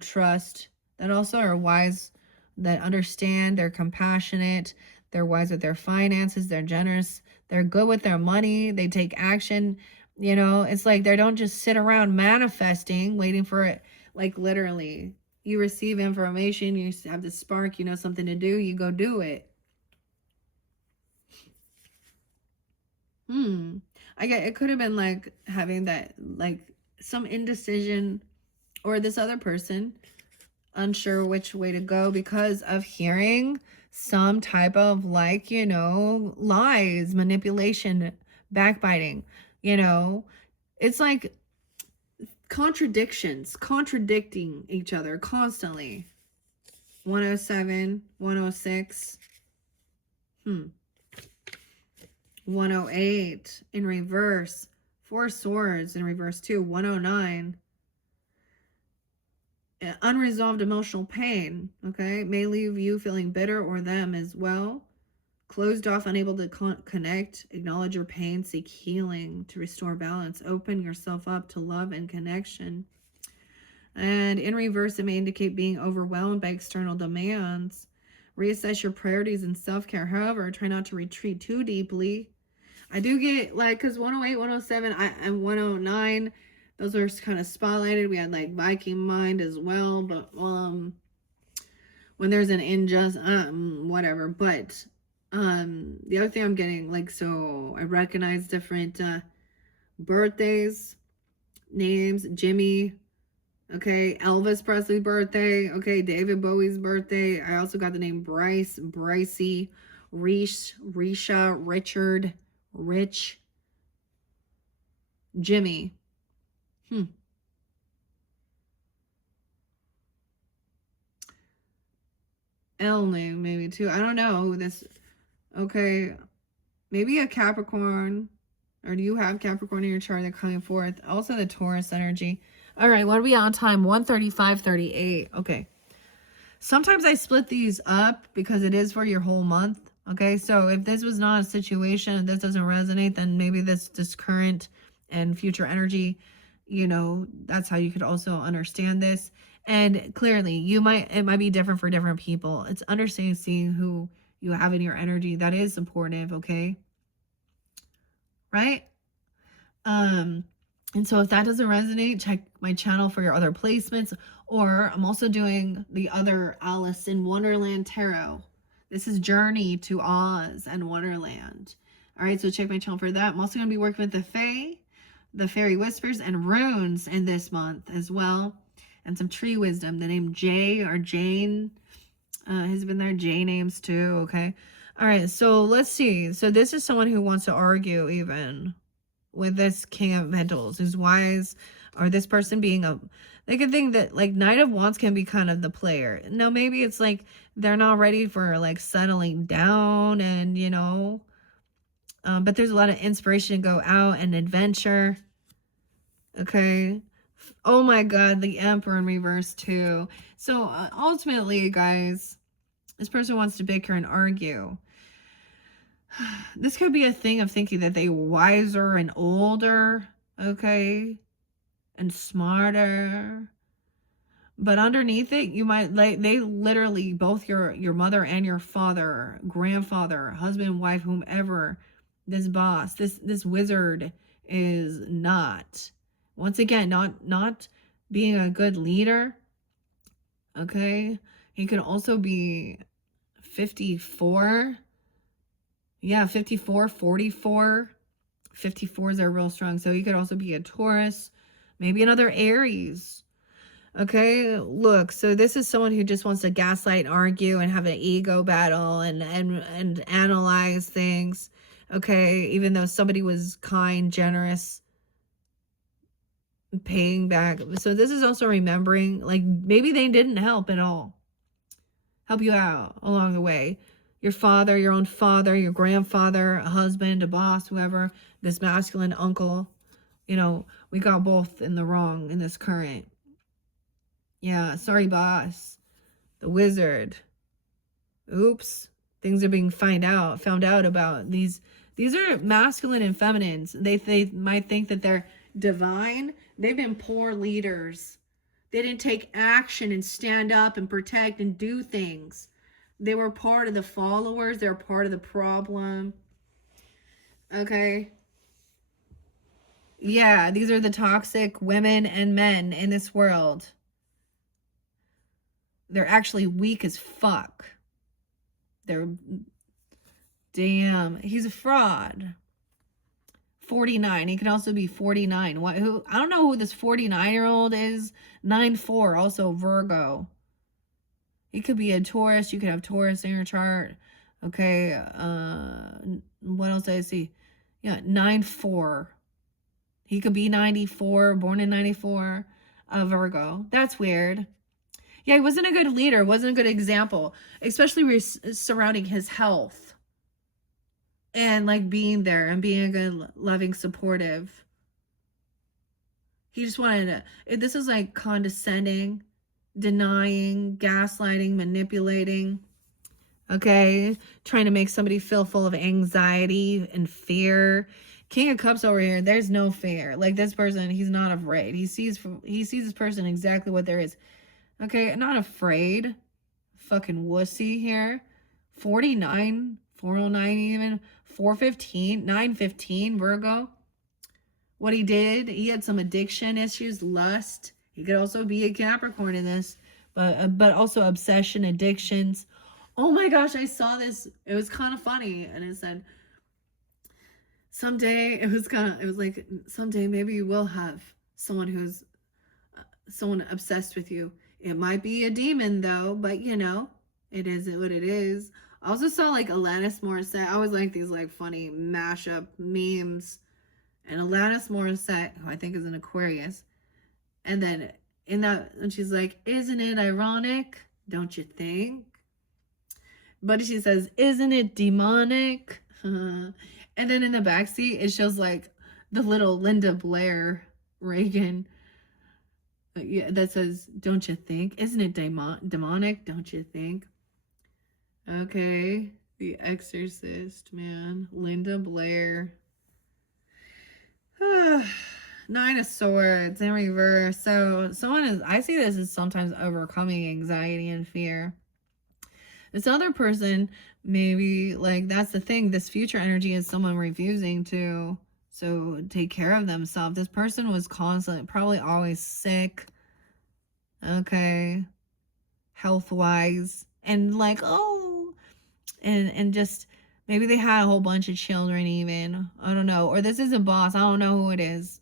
trust, that also are wise, that understand, they're compassionate, they're wise with their finances, they're generous, they're good with their money, they take action. It's like they don't just sit around manifesting, waiting for it. Like literally, you receive information, you have the spark, something to do, you go do it. It could have been like having that, like some indecision, or this other person unsure which way to go because of hearing some type of lies, manipulation, backbiting. It's like contradicting each other constantly. 107, 106. 108 in reverse. 4 swords in reverse too. 109. Unresolved emotional pain, okay, may leave you feeling bitter or them as well. Closed off, unable to connect, acknowledge your pain, seek healing to restore balance, open yourself up to love and connection. And in reverse, it may indicate being overwhelmed by external demands. Reassess your priorities and self-care. However, try not to retreat too deeply. I do get like, because 108, 107, and 109, those are kind of spotlighted. We had like Viking Mind as well, but when there's an whatever. But the other thing I'm getting, like, so I recognize different birthdays, names. Jimmy, okay, Elvis Presley's birthday, okay, David Bowie's birthday. I also got the name Bryce, Brycey, Reese, Risha, Richard, Rich, Jimmy. L name maybe too. I don't know who this. Okay, maybe a Capricorn. Or do you have Capricorn in your chart that coming forth? Also the Taurus energy. All right, what are we on time? 1:35:38. Okay. Sometimes I split these up because it is for your whole month. Okay, so if this was not a situation, if this doesn't resonate, then maybe this current and future energy, that's how you could also understand this. And clearly, it might be different for different people. It's understanding, seeing who you have in your energy that is supportive, okay? Right? And so if that doesn't resonate, check my channel for your other placements. Or I'm also doing the other Alice in Wonderland Tarot. This is Journey to Oz and Wonderland. All right, so check my channel for that. I'm also going to be working with the Fae, the Fairy Whispers, and Runes in this month as well. And some tree wisdom. The name Jay or Jane has been there. Jay names too, okay? All right, so let's see. So this is someone who wants to argue even with this King of Pentacles, who's wise, or this person being they could think that like Knight of Wands can be kind of the player. No, maybe it's like they're not ready for like settling down, and but there's a lot of inspiration to go out and adventure. Okay. Oh my God, the Emperor in reverse too. So ultimately, guys, this person wants to bicker and argue. This could be a thing of thinking that they wiser and older, okay, and smarter. But underneath it, you might they literally, both your mother and your father, grandfather, husband, wife, whomever, this boss, this wizard is not. Once again, not being a good leader. Okay, he could also be 54. Yeah, 54, 44. 54s are real strong. So he could also be a Taurus, maybe another Aries. Okay, look, so this is someone who just wants to gaslight, argue, and have an ego battle and analyze things. Okay, even though somebody was kind, generous, paying back. So this is also remembering, like, maybe they didn't help at all. Help you out along the way. Your father, your own father, your grandfather, a husband, a boss, whoever, this masculine uncle. We got both in the wrong in this current. Yeah, sorry, boss. The wizard. Oops. Things are being found out about these. These are masculine and feminines. They might think that they're divine. They've been poor leaders. They didn't take action and stand up and protect and do things. They were part of the followers. They're part of the problem. Okay. Yeah, these are the toxic women and men in this world. They're actually weak as fuck. Damn, he's a fraud. 49. He can also be 49. I don't know who this 49-year-old is. 9-4, also Virgo. He could be a Taurus. You could have Taurus in your chart. Okay. What else did I see? Yeah, 9-4. He could be 94, born in 94. Virgo. That's weird. Yeah, he wasn't a good leader. Wasn't a good example, especially surrounding his health. And like being there and being a good, loving, supportive. He just wanted to, this is like condescending, denying, gaslighting, manipulating. Okay, trying to make somebody feel full of anxiety and fear. King of Cups over here, there's no fear. Like this person, he's not afraid. He sees this person exactly what there is. Okay, not afraid. Fucking wussy here. 49, 409 even, 415, 915 Virgo. What he did, he had some addiction issues, lust. He could also be a Capricorn in this, but also obsession, addictions. Oh my gosh, I saw this. It was kind of funny, and it said someday. It was like someday maybe you will have someone obsessed with you. It might be a demon though, but you know, it is what it is. I also saw like Alanis Morissette. I always like these like funny mashup memes. And Alanis Morissette, who I think is an Aquarius, and then and she's like, "Isn't it ironic? Don't you think?" But she says, "Isn't it demonic?" And then in the backseat, it shows like the little Linda Blair Reagan. Yeah, that says, "Don't you think? Isn't it demonic? Don't you think?" Okay, The Exorcist, man, Linda Blair. 9 of Swords in reverse. So I see this as sometimes overcoming anxiety and fear. This other person, maybe, like, that's the thing. This future energy is someone refusing to take care of themselves. This person was constantly, probably always sick. Okay. Health-wise. And like, oh, and just maybe they had a whole bunch of children even. I don't know. Or this is a boss. I don't know who it is.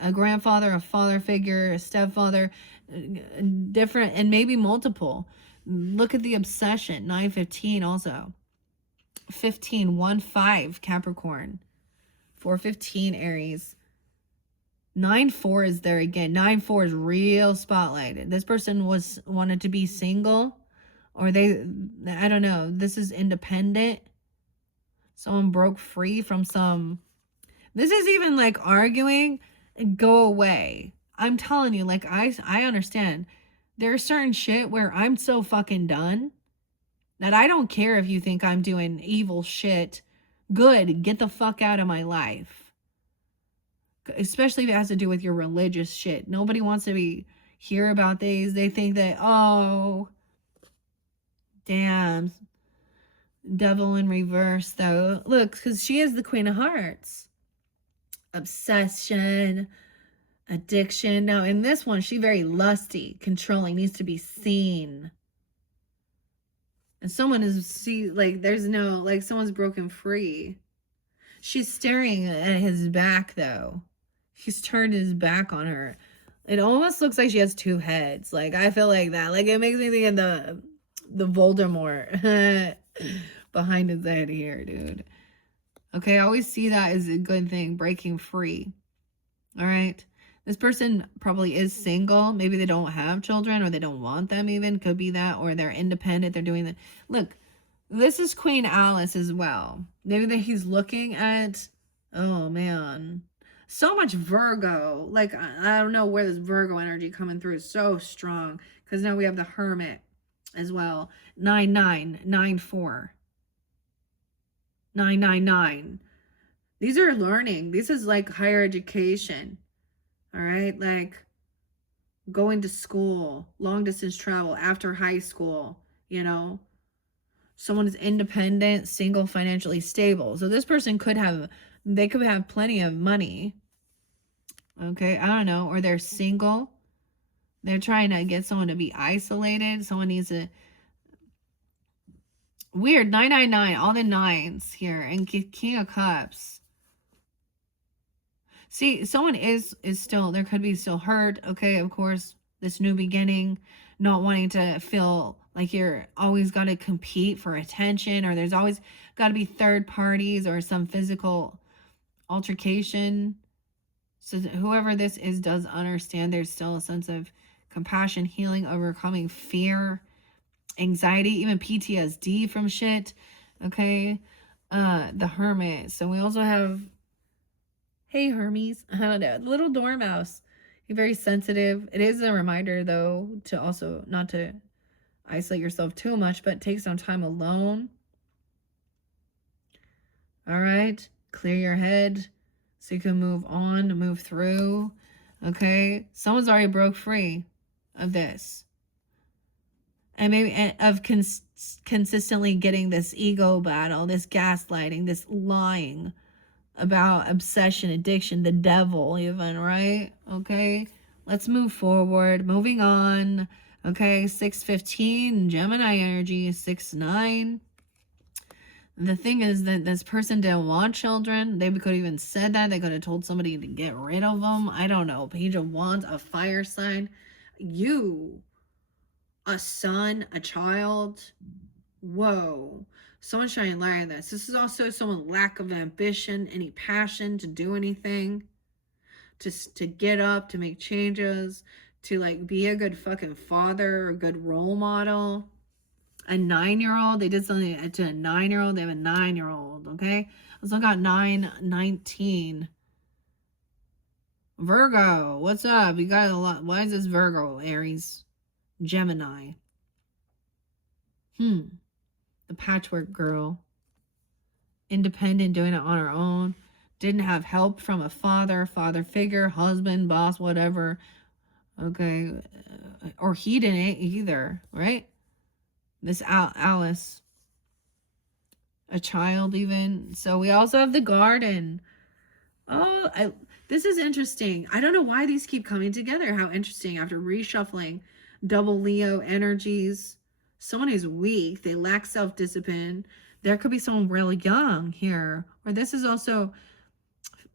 A grandfather, a father figure, a stepfather, different, and maybe multiple. Look at the obsession. 915 also. 15, 1-5 Capricorn. 415 Aries. 9-4 is there again. 9-4 is real spotlighted. This person wanted to be single, or I don't know. This is independent. Someone broke free from some. This is even like arguing. Go away. I'm telling you, like, I understand. There's certain shit where I'm so fucking done that I don't care if you think I'm doing evil shit. Good, get the fuck out of my life. Especially if it has to do with your religious shit. Nobody wants to hear about these. They think that, oh, damn, devil in reverse though. Look, because she is the Queen of Hearts. Obsession, addiction. Now in this one, she's very lusty, controlling, needs to be seen. And someone there's no, like, someone's broken free. She's staring at his back though. He's turned his back on her. It almost looks like she has two heads. Like, I feel like that. Like, it makes me think of the Voldemort behind his head here, dude. Okay, I always see that as a good thing, breaking free. All right. This person probably is single. Maybe they don't have children, or they don't want them even. Could be that. Or they're independent. They're doing that. Look, this is Queen Alice as well. Maybe that he's looking at, oh man, so much Virgo. Like, I don't know where this Virgo energy coming through is so strong. Because now we have the Hermit as well. 9994. 999. These are learning. This is like higher education. All right, like going to school, long distance travel after high school, you know. Someone is independent, single, financially stable. So this person could have plenty of money. Okay, I don't know. Or they're single. They're trying to get someone to be isolated. Someone needs to. Weird, 999, all the nines here. And King of Cups. See, someone is still, there could be still hurt. Okay, of course, this new beginning, not wanting to feel like you're always got to compete for attention, or there's always got to be third parties or some physical altercation. So whoever this is does understand there's still a sense of compassion, healing, overcoming fear, anxiety, even PTSD from shit. Okay, the Hermit. So we also have, hey Hermes, I don't know, little dormouse. He's very sensitive. It is a reminder though to also not to isolate yourself too much, but take some time alone. All right? Clear your head so you can move on, move through. Okay? Someone's already broke free of this. And maybe of consistently getting this ego battle, this gaslighting, this lying about obsession, addiction, the devil even, right? Okay? Let's move forward. Moving on. Okay, 6:15, Gemini energy, 6:9. The thing is that this person didn't want children. They could have even said that. They could have told somebody to get rid of them. I don't know. Page of Wands, a fire sign. You, a son, a child. Whoa. Someone shining light on this. This is also someone's lack of ambition, any passion to do anything, to get up, to make changes, to like be a good fucking father, a good role model. A 9-year-old, they did something to a 9-year-old. They have a 9-year-old. Okay, also got 9-19. Virgo, what's up? You got a lot. Why is this Virgo? Aries, Gemini. The patchwork girl, independent, doing it on her own, didn't have help from a father figure, husband, boss, whatever. Okay, or he didn't either, right? This Alice, a child even. So we also have the garden. Oh, this is interesting. I don't know why these keep coming together. How interesting. After reshuffling, double Leo energies. Someone is weak. They lack self-discipline. There could be someone really young here. Or this is also,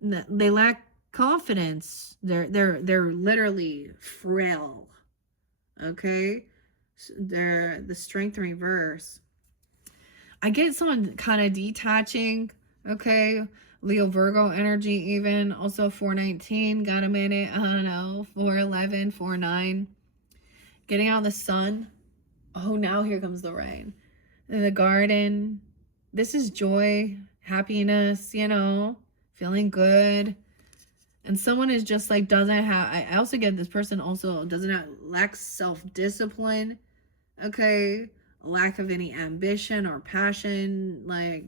they lack confidence. They're literally frail. Okay? They're the strength in reverse. I get someone kind of detaching. Okay? Leo Virgo energy even. Also 419. Got a minute. I don't know. 411, 49. Getting out in the sun. Oh, now here comes the rain. In the garden. This is joy, happiness, you know, feeling good. And someone is just like doesn't have, I also get this person also doesn't have, lacks self-discipline. Okay. A lack of any ambition or passion. Like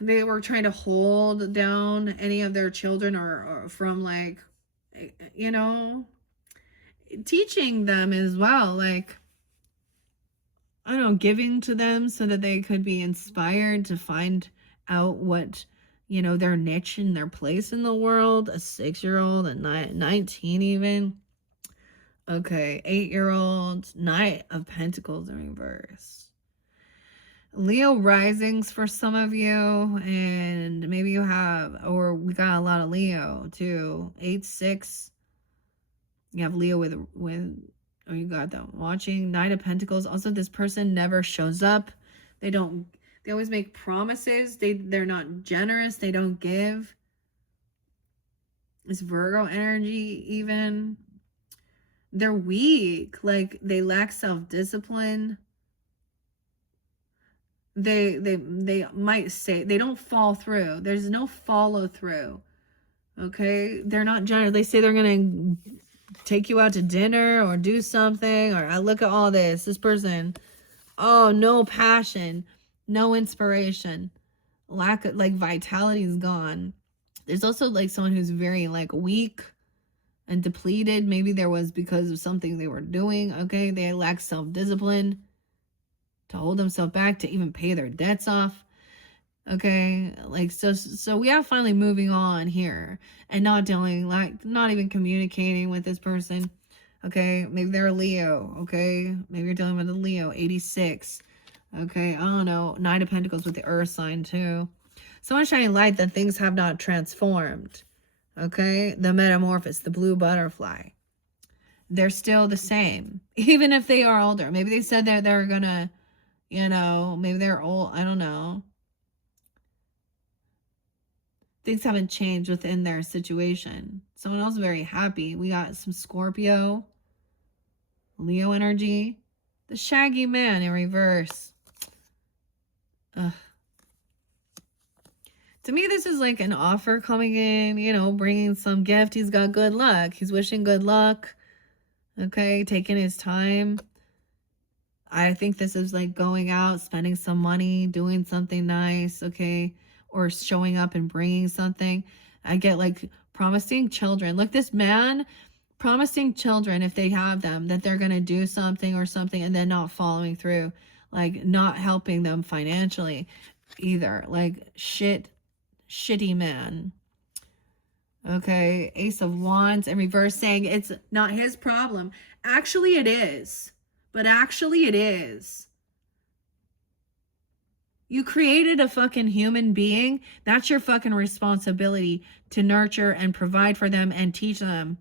they were trying to hold down any of their children or from like, you know, teaching them as well. Like, I don't know, giving to them so that they could be inspired to find out what, you know, their niche and their place in the world. A 6-year-old, a 19 even. Okay, 8-year-old, Knight of Pentacles in reverse. Leo risings for some of you, and maybe you have, or we got a lot of Leo too. 8-6. You have Leo with oh, you got them watching. 9 of Pentacles. Also, this person never shows up. They always make promises. They're not generous. They don't give. It's Virgo energy even. They're weak. Like, they lack self-discipline. They might say, they don't fall through. There's no follow through. Okay? They're not generous. They say they're going to take you out to dinner or do something, or I look at all this person, oh, no passion, no inspiration, lack of like vitality is gone. There's also like someone who's very like weak and depleted. Maybe there was because of something they were doing. Okay, they lack self-discipline to hold themselves back to even pay their debts off. Okay, like so we are finally moving on here and not dealing, like not even communicating with this person. Okay, maybe they're a Leo. Okay, maybe you're dealing with a Leo. 86. Okay, I don't know. 9 of Pentacles with the Earth sign too. Someone shining light that things have not transformed. Okay, the metamorphosis, the blue butterfly. They're still the same, even if they are older. Maybe they said that they're gonna, you know, maybe they're old. I don't know. Things haven't changed within their situation. Someone else very happy. We got some Scorpio, Leo energy, the shaggy man in reverse. Ugh. To me, this is like an offer coming in, you know, bringing some gift. He's got good luck. He's wishing good luck. Okay, taking his time. I think this is like going out, spending some money, doing something nice, okay, or showing up and bringing something. I get like promising children. Look, this man promising children, if they have them, that they're going to do something or something and then not following through, like not helping them financially either. Like shitty man. Okay, Ace of Wands in reverse saying it's not his problem. Actually, it is. But actually, it is. You created a fucking human being. That's your fucking responsibility to nurture and provide for them and teach them.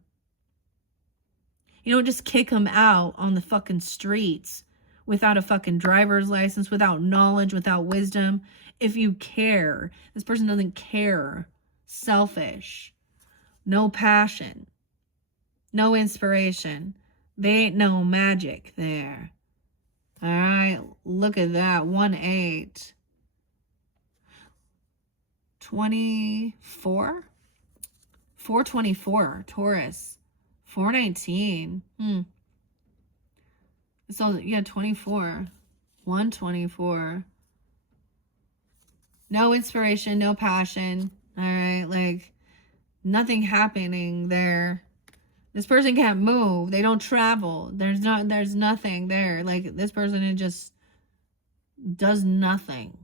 You don't just kick them out on the fucking streets without a fucking driver's license, without knowledge, without wisdom. If you care, this person doesn't care. Selfish. No passion. No inspiration. They ain't no magic there. All right, look at that. 1-8. 24? 424, Taurus. 419. So, yeah, 24. 124. No inspiration, no passion. All right, like nothing happening there. This person can't move. They don't travel. There's nothing there. Like this person just does nothing.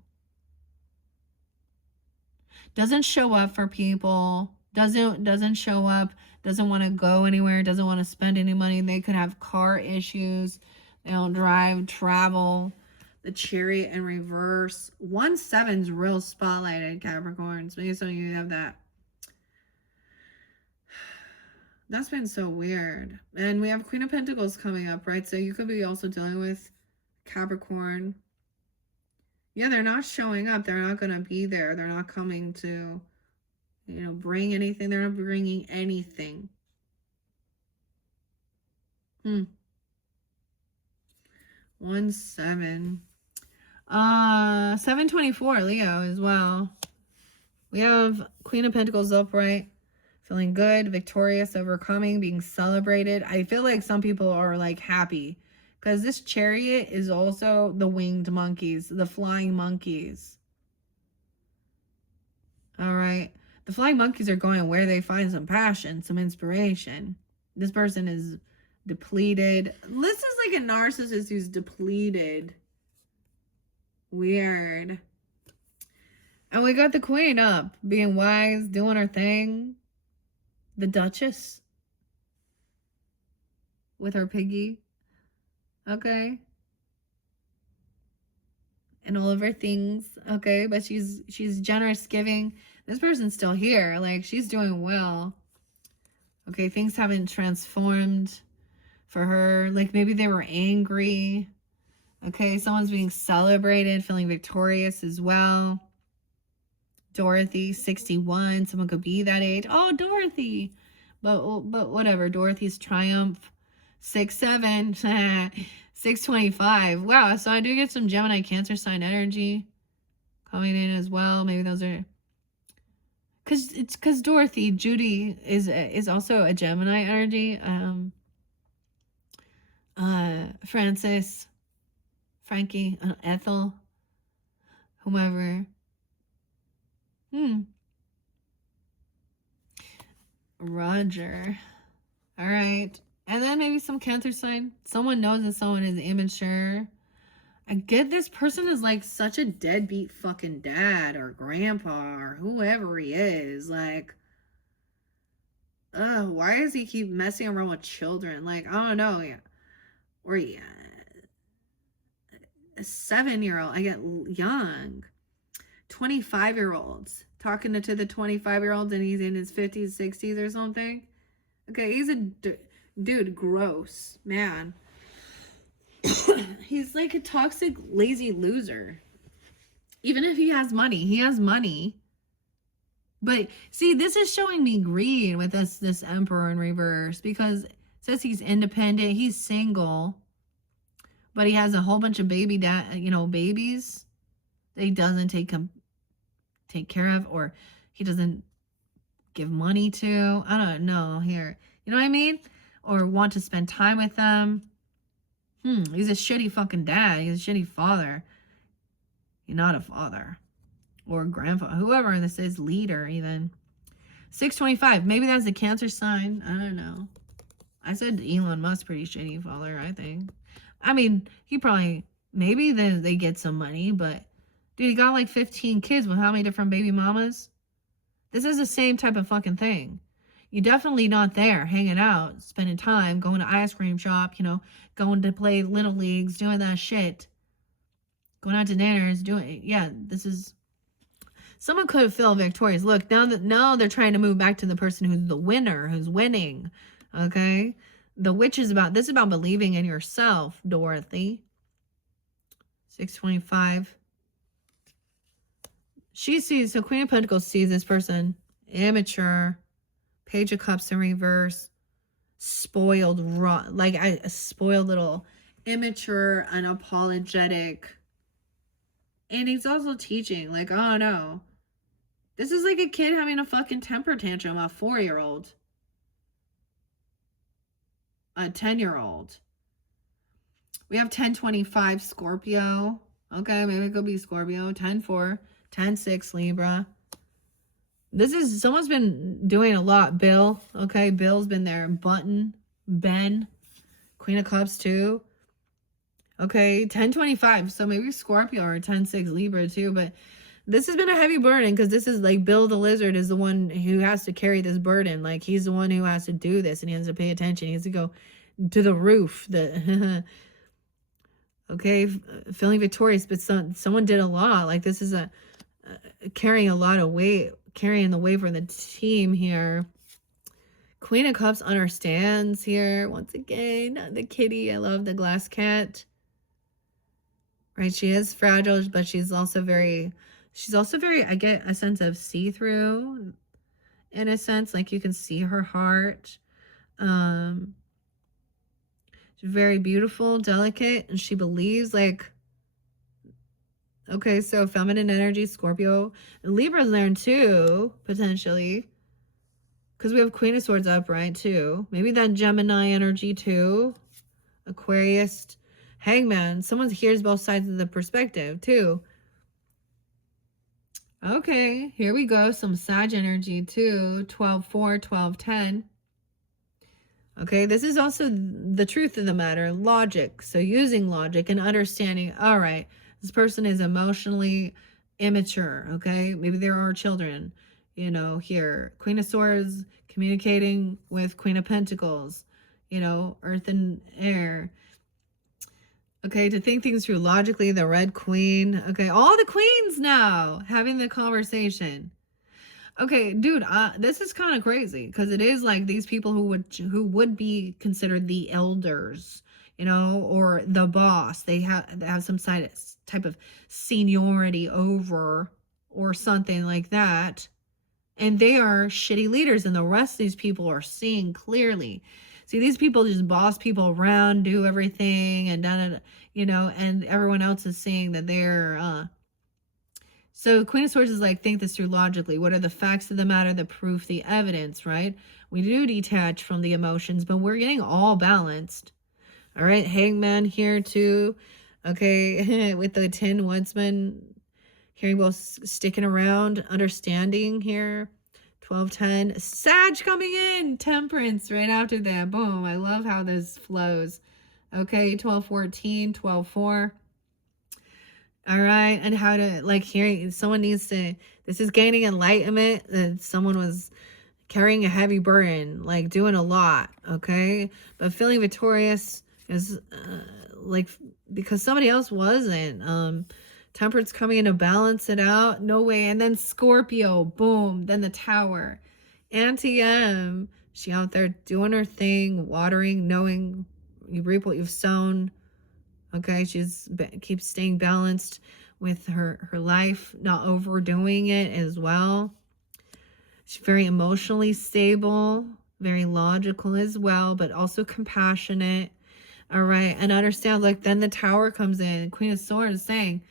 Doesn't show up for people. Doesn't show up. Doesn't want to go anywhere. Doesn't want to spend any money. They could have car issues. They don't drive, travel. The Chariot in reverse. 1-7's real spotlighted, Capricorns. Maybe some of you have that. That's been so weird. And we have Queen of Pentacles coming up, right? So you could be also dealing with Capricorn. Yeah, they're not showing up. They're not going to be there. They're not coming to, bring anything. They're not bringing anything. 1-7. 724, Leo as well. We have Queen of Pentacles upright. Feeling good, victorious, overcoming, being celebrated. I feel like some people are like happy because this Chariot is also the winged monkeys, the flying monkeys. All right. The flying monkeys are going where they find some passion, some inspiration. This person is depleted. This is like a narcissist who's depleted. Weird. And we got the Queen up, being wise, doing her thing. The Duchess with her piggy. Okay. And all of her things. Okay. But she's generous giving. This person's still here. Like she's doing well. Okay. Things haven't transformed for her. Like maybe they were angry. Okay. Someone's being celebrated, feeling victorious as well. Dorothy, 61. Someone could be that age. Oh, Dorothy. But whatever. Dorothy's triumph. 6-7. 625. Wow. So I do get some Gemini Cancer sign energy coming in as well. Maybe those are because Dorothy, Judy is also a Gemini energy. Francis, Frankie, Ethel, whomever. Roger. All right. And then maybe some Cancer sign. Someone knows that someone is immature. I get this person is like such a deadbeat fucking dad or grandpa or whoever he is. Like, why does he keep messing around with children? Like, I don't know. Yeah. Or yeah. A 7-year-old. I get young. 25-year-olds. Talking to the 25-year-olds and he's in his 50s, 60s or something. Okay, he's a dude, gross, man. He's like a toxic, lazy loser. Even if he has money. But see, this is showing me greed with this Emperor in reverse because it says he's independent, he's single, but he has a whole bunch of babies that he doesn't take care of, or he doesn't give money to. I don't know here. You know what I mean? or want to spend time with them. He's a shitty fucking dad. He's a shitty father. You're not a father. Or grandfather. Whoever this is, leader even. 625. Maybe that's a Cancer sign. I don't know. I said Elon Musk pretty shitty father, I think. I mean, he probably, maybe they get some money, but dude, he got like 15 kids with how many different baby mamas? This is the same type of fucking thing. You're definitely not there hanging out, spending time, going to ice cream shop, going to play little leagues, doing that shit. Going out to dinners, this is, someone could feel victorious. Look, now they're trying to move back to the person who's the winner, who's winning. Okay? The witch is about believing in yourself, Dorothy. 625. She sees, so Queen of Pentacles sees this person immature, Page of Cups in reverse, spoiled, raw, like a spoiled little immature, unapologetic. And he's also teaching, like, oh no, this is like a kid having a fucking temper tantrum, a 4-year-old, a 10-year-old. We have 1025 Scorpio. Okay, maybe it could be Scorpio. 10-4, 10-6 Libra. This is, someone's been doing a lot. Bill, okay, Bill's been there. Button, Ben, Queen of Cups too. Okay, 1025, so maybe Scorpio or 10-6 Libra too, but this has been a heavy burden because this is like Bill the Lizard is the one who has to carry this burden. Like he's the one who has to do this and he has to pay attention. He has to go to the roof. Okay, feeling victorious, but someone did a lot. Like this is carrying a lot of weight, carrying the weight for the team here. Queen of Cups understands here. Once again, the kitty. I love the glass cat. Right, she is fragile, but she's also very, I get a sense of see-through in a sense, like you can see her heart. She's very beautiful, delicate, and she believes, like, okay, so feminine energy, Scorpio. And Libra's there too, potentially. Because we have Queen of Swords up, right, too. Maybe that Gemini energy too. Aquarius. Hangman. Someone hears both sides of the perspective too. Okay, here we go. Some Sag energy too. 12-4, 12-10. Okay, this is also the truth of the matter. Logic. So using logic and understanding. All right, this person is emotionally immature. Okay, maybe there are children. Here. Queen of Swords communicating with Queen of Pentacles. Earth and air. Okay, to think things through logically, the Red Queen. Okay, all the queens now having the conversation. Okay, dude, this is kind of crazy because it is like these people who would be considered the elders, or the boss. They have some type of seniority over or something like that, and they are shitty leaders, and the rest of these people are seeing clearly. See, these people just boss people around, do everything, and and everyone else is seeing that they're, so Queen of Swords is like, think this through logically. What are the facts of the matter, the proof, the evidence, right? We do detach from the emotions, but we're getting all balanced. All right, Hangman here too. Okay, with the Tin Woodsman, hearing both sticking around, understanding here. 12-10. Sag coming in. Temperance right after that. Boom. I love how this flows. Okay. 12-14. 12-4. All right. And how to, like, hearing, someone needs to, this is gaining enlightenment. That someone was carrying a heavy burden, like doing a lot. Okay. But feeling victorious is like, because somebody else wasn't. Temperance coming in to balance it out. No way. And then Scorpio. Boom. Then the Tower. Auntie M. She out there doing her thing. Watering. Knowing you reap what you've sown. Okay. She's keeps staying balanced with her life. Not overdoing it as well. She's very emotionally stable. Very logical as well. But also compassionate. All right. And understand, like, then the Tower comes in. Queen of Swords is saying,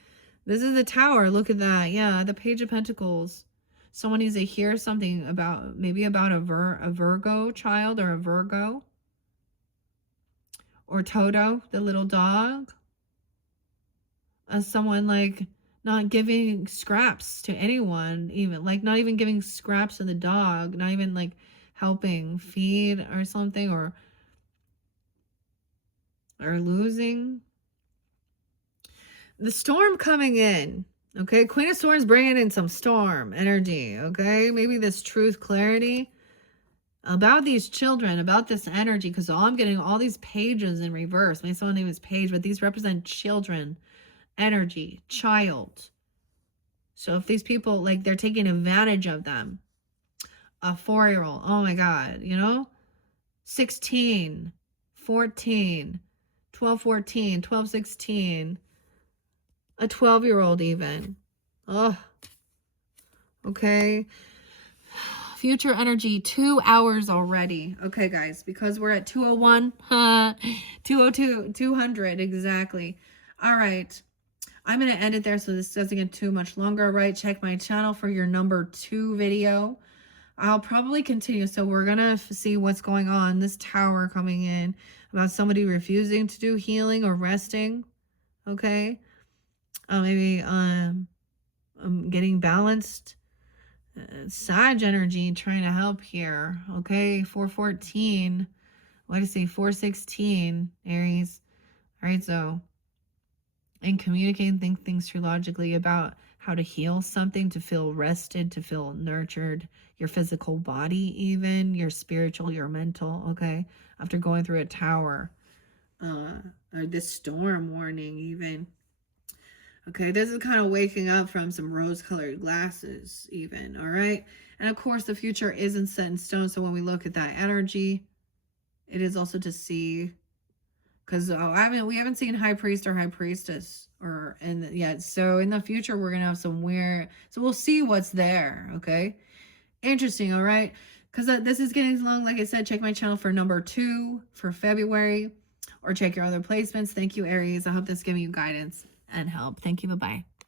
this is the Tower. Look at that. Yeah, the Page of Pentacles. Someone needs to hear something about, maybe about a Virgo child or a Virgo. or Toto, the little dog, as someone like not giving scraps to anyone, even like not even giving scraps to the dog, not even like helping feed or something, or losing. The storm coming in. Okay, Queen of Swords bringing in some storm energy. Okay, maybe this truth, clarity about these children, about this energy, because I'm getting all these pages in reverse. My soul name is Page, but these represent children, energy, child. So if these people, like, they're taking advantage of them, a 4-year-old, oh my God, 16, 14, 12, 14, 12, 16, a 12-year-old even. Oh, okay. Future energy, 2 hours already. Okay, guys, because we're at 201, 202, 200, exactly. All right. I'm going to end it there so this doesn't get too much longer, right? Check my channel for your number 2 video. I'll probably continue. So we're going to see what's going on. This tower coming in about somebody refusing to do healing or resting. Okay. Maybe getting balanced. Sag energy trying to help here. Okay. 414. What did I say? 416, Aries. All right. So, and communicate and think things through logically about how to heal something, to feel rested, to feel nurtured, your physical body, even your spiritual, your mental. Okay. After going through a tower, or this storm warning, even. Okay, this is kind of waking up from some rose-colored glasses, even, all right? And of course, the future isn't set in stone, so when we look at that energy, it is also to see, because we haven't seen High Priest or High Priestess yet. So in the future, we're gonna have some weird. So we'll see what's there. Okay, interesting. All right, because this is getting long. Like I said, check my channel for number 2 for February, or check your other placements. Thank you, Aries. I hope this giving you guidance and help. Thank you. Bye-bye.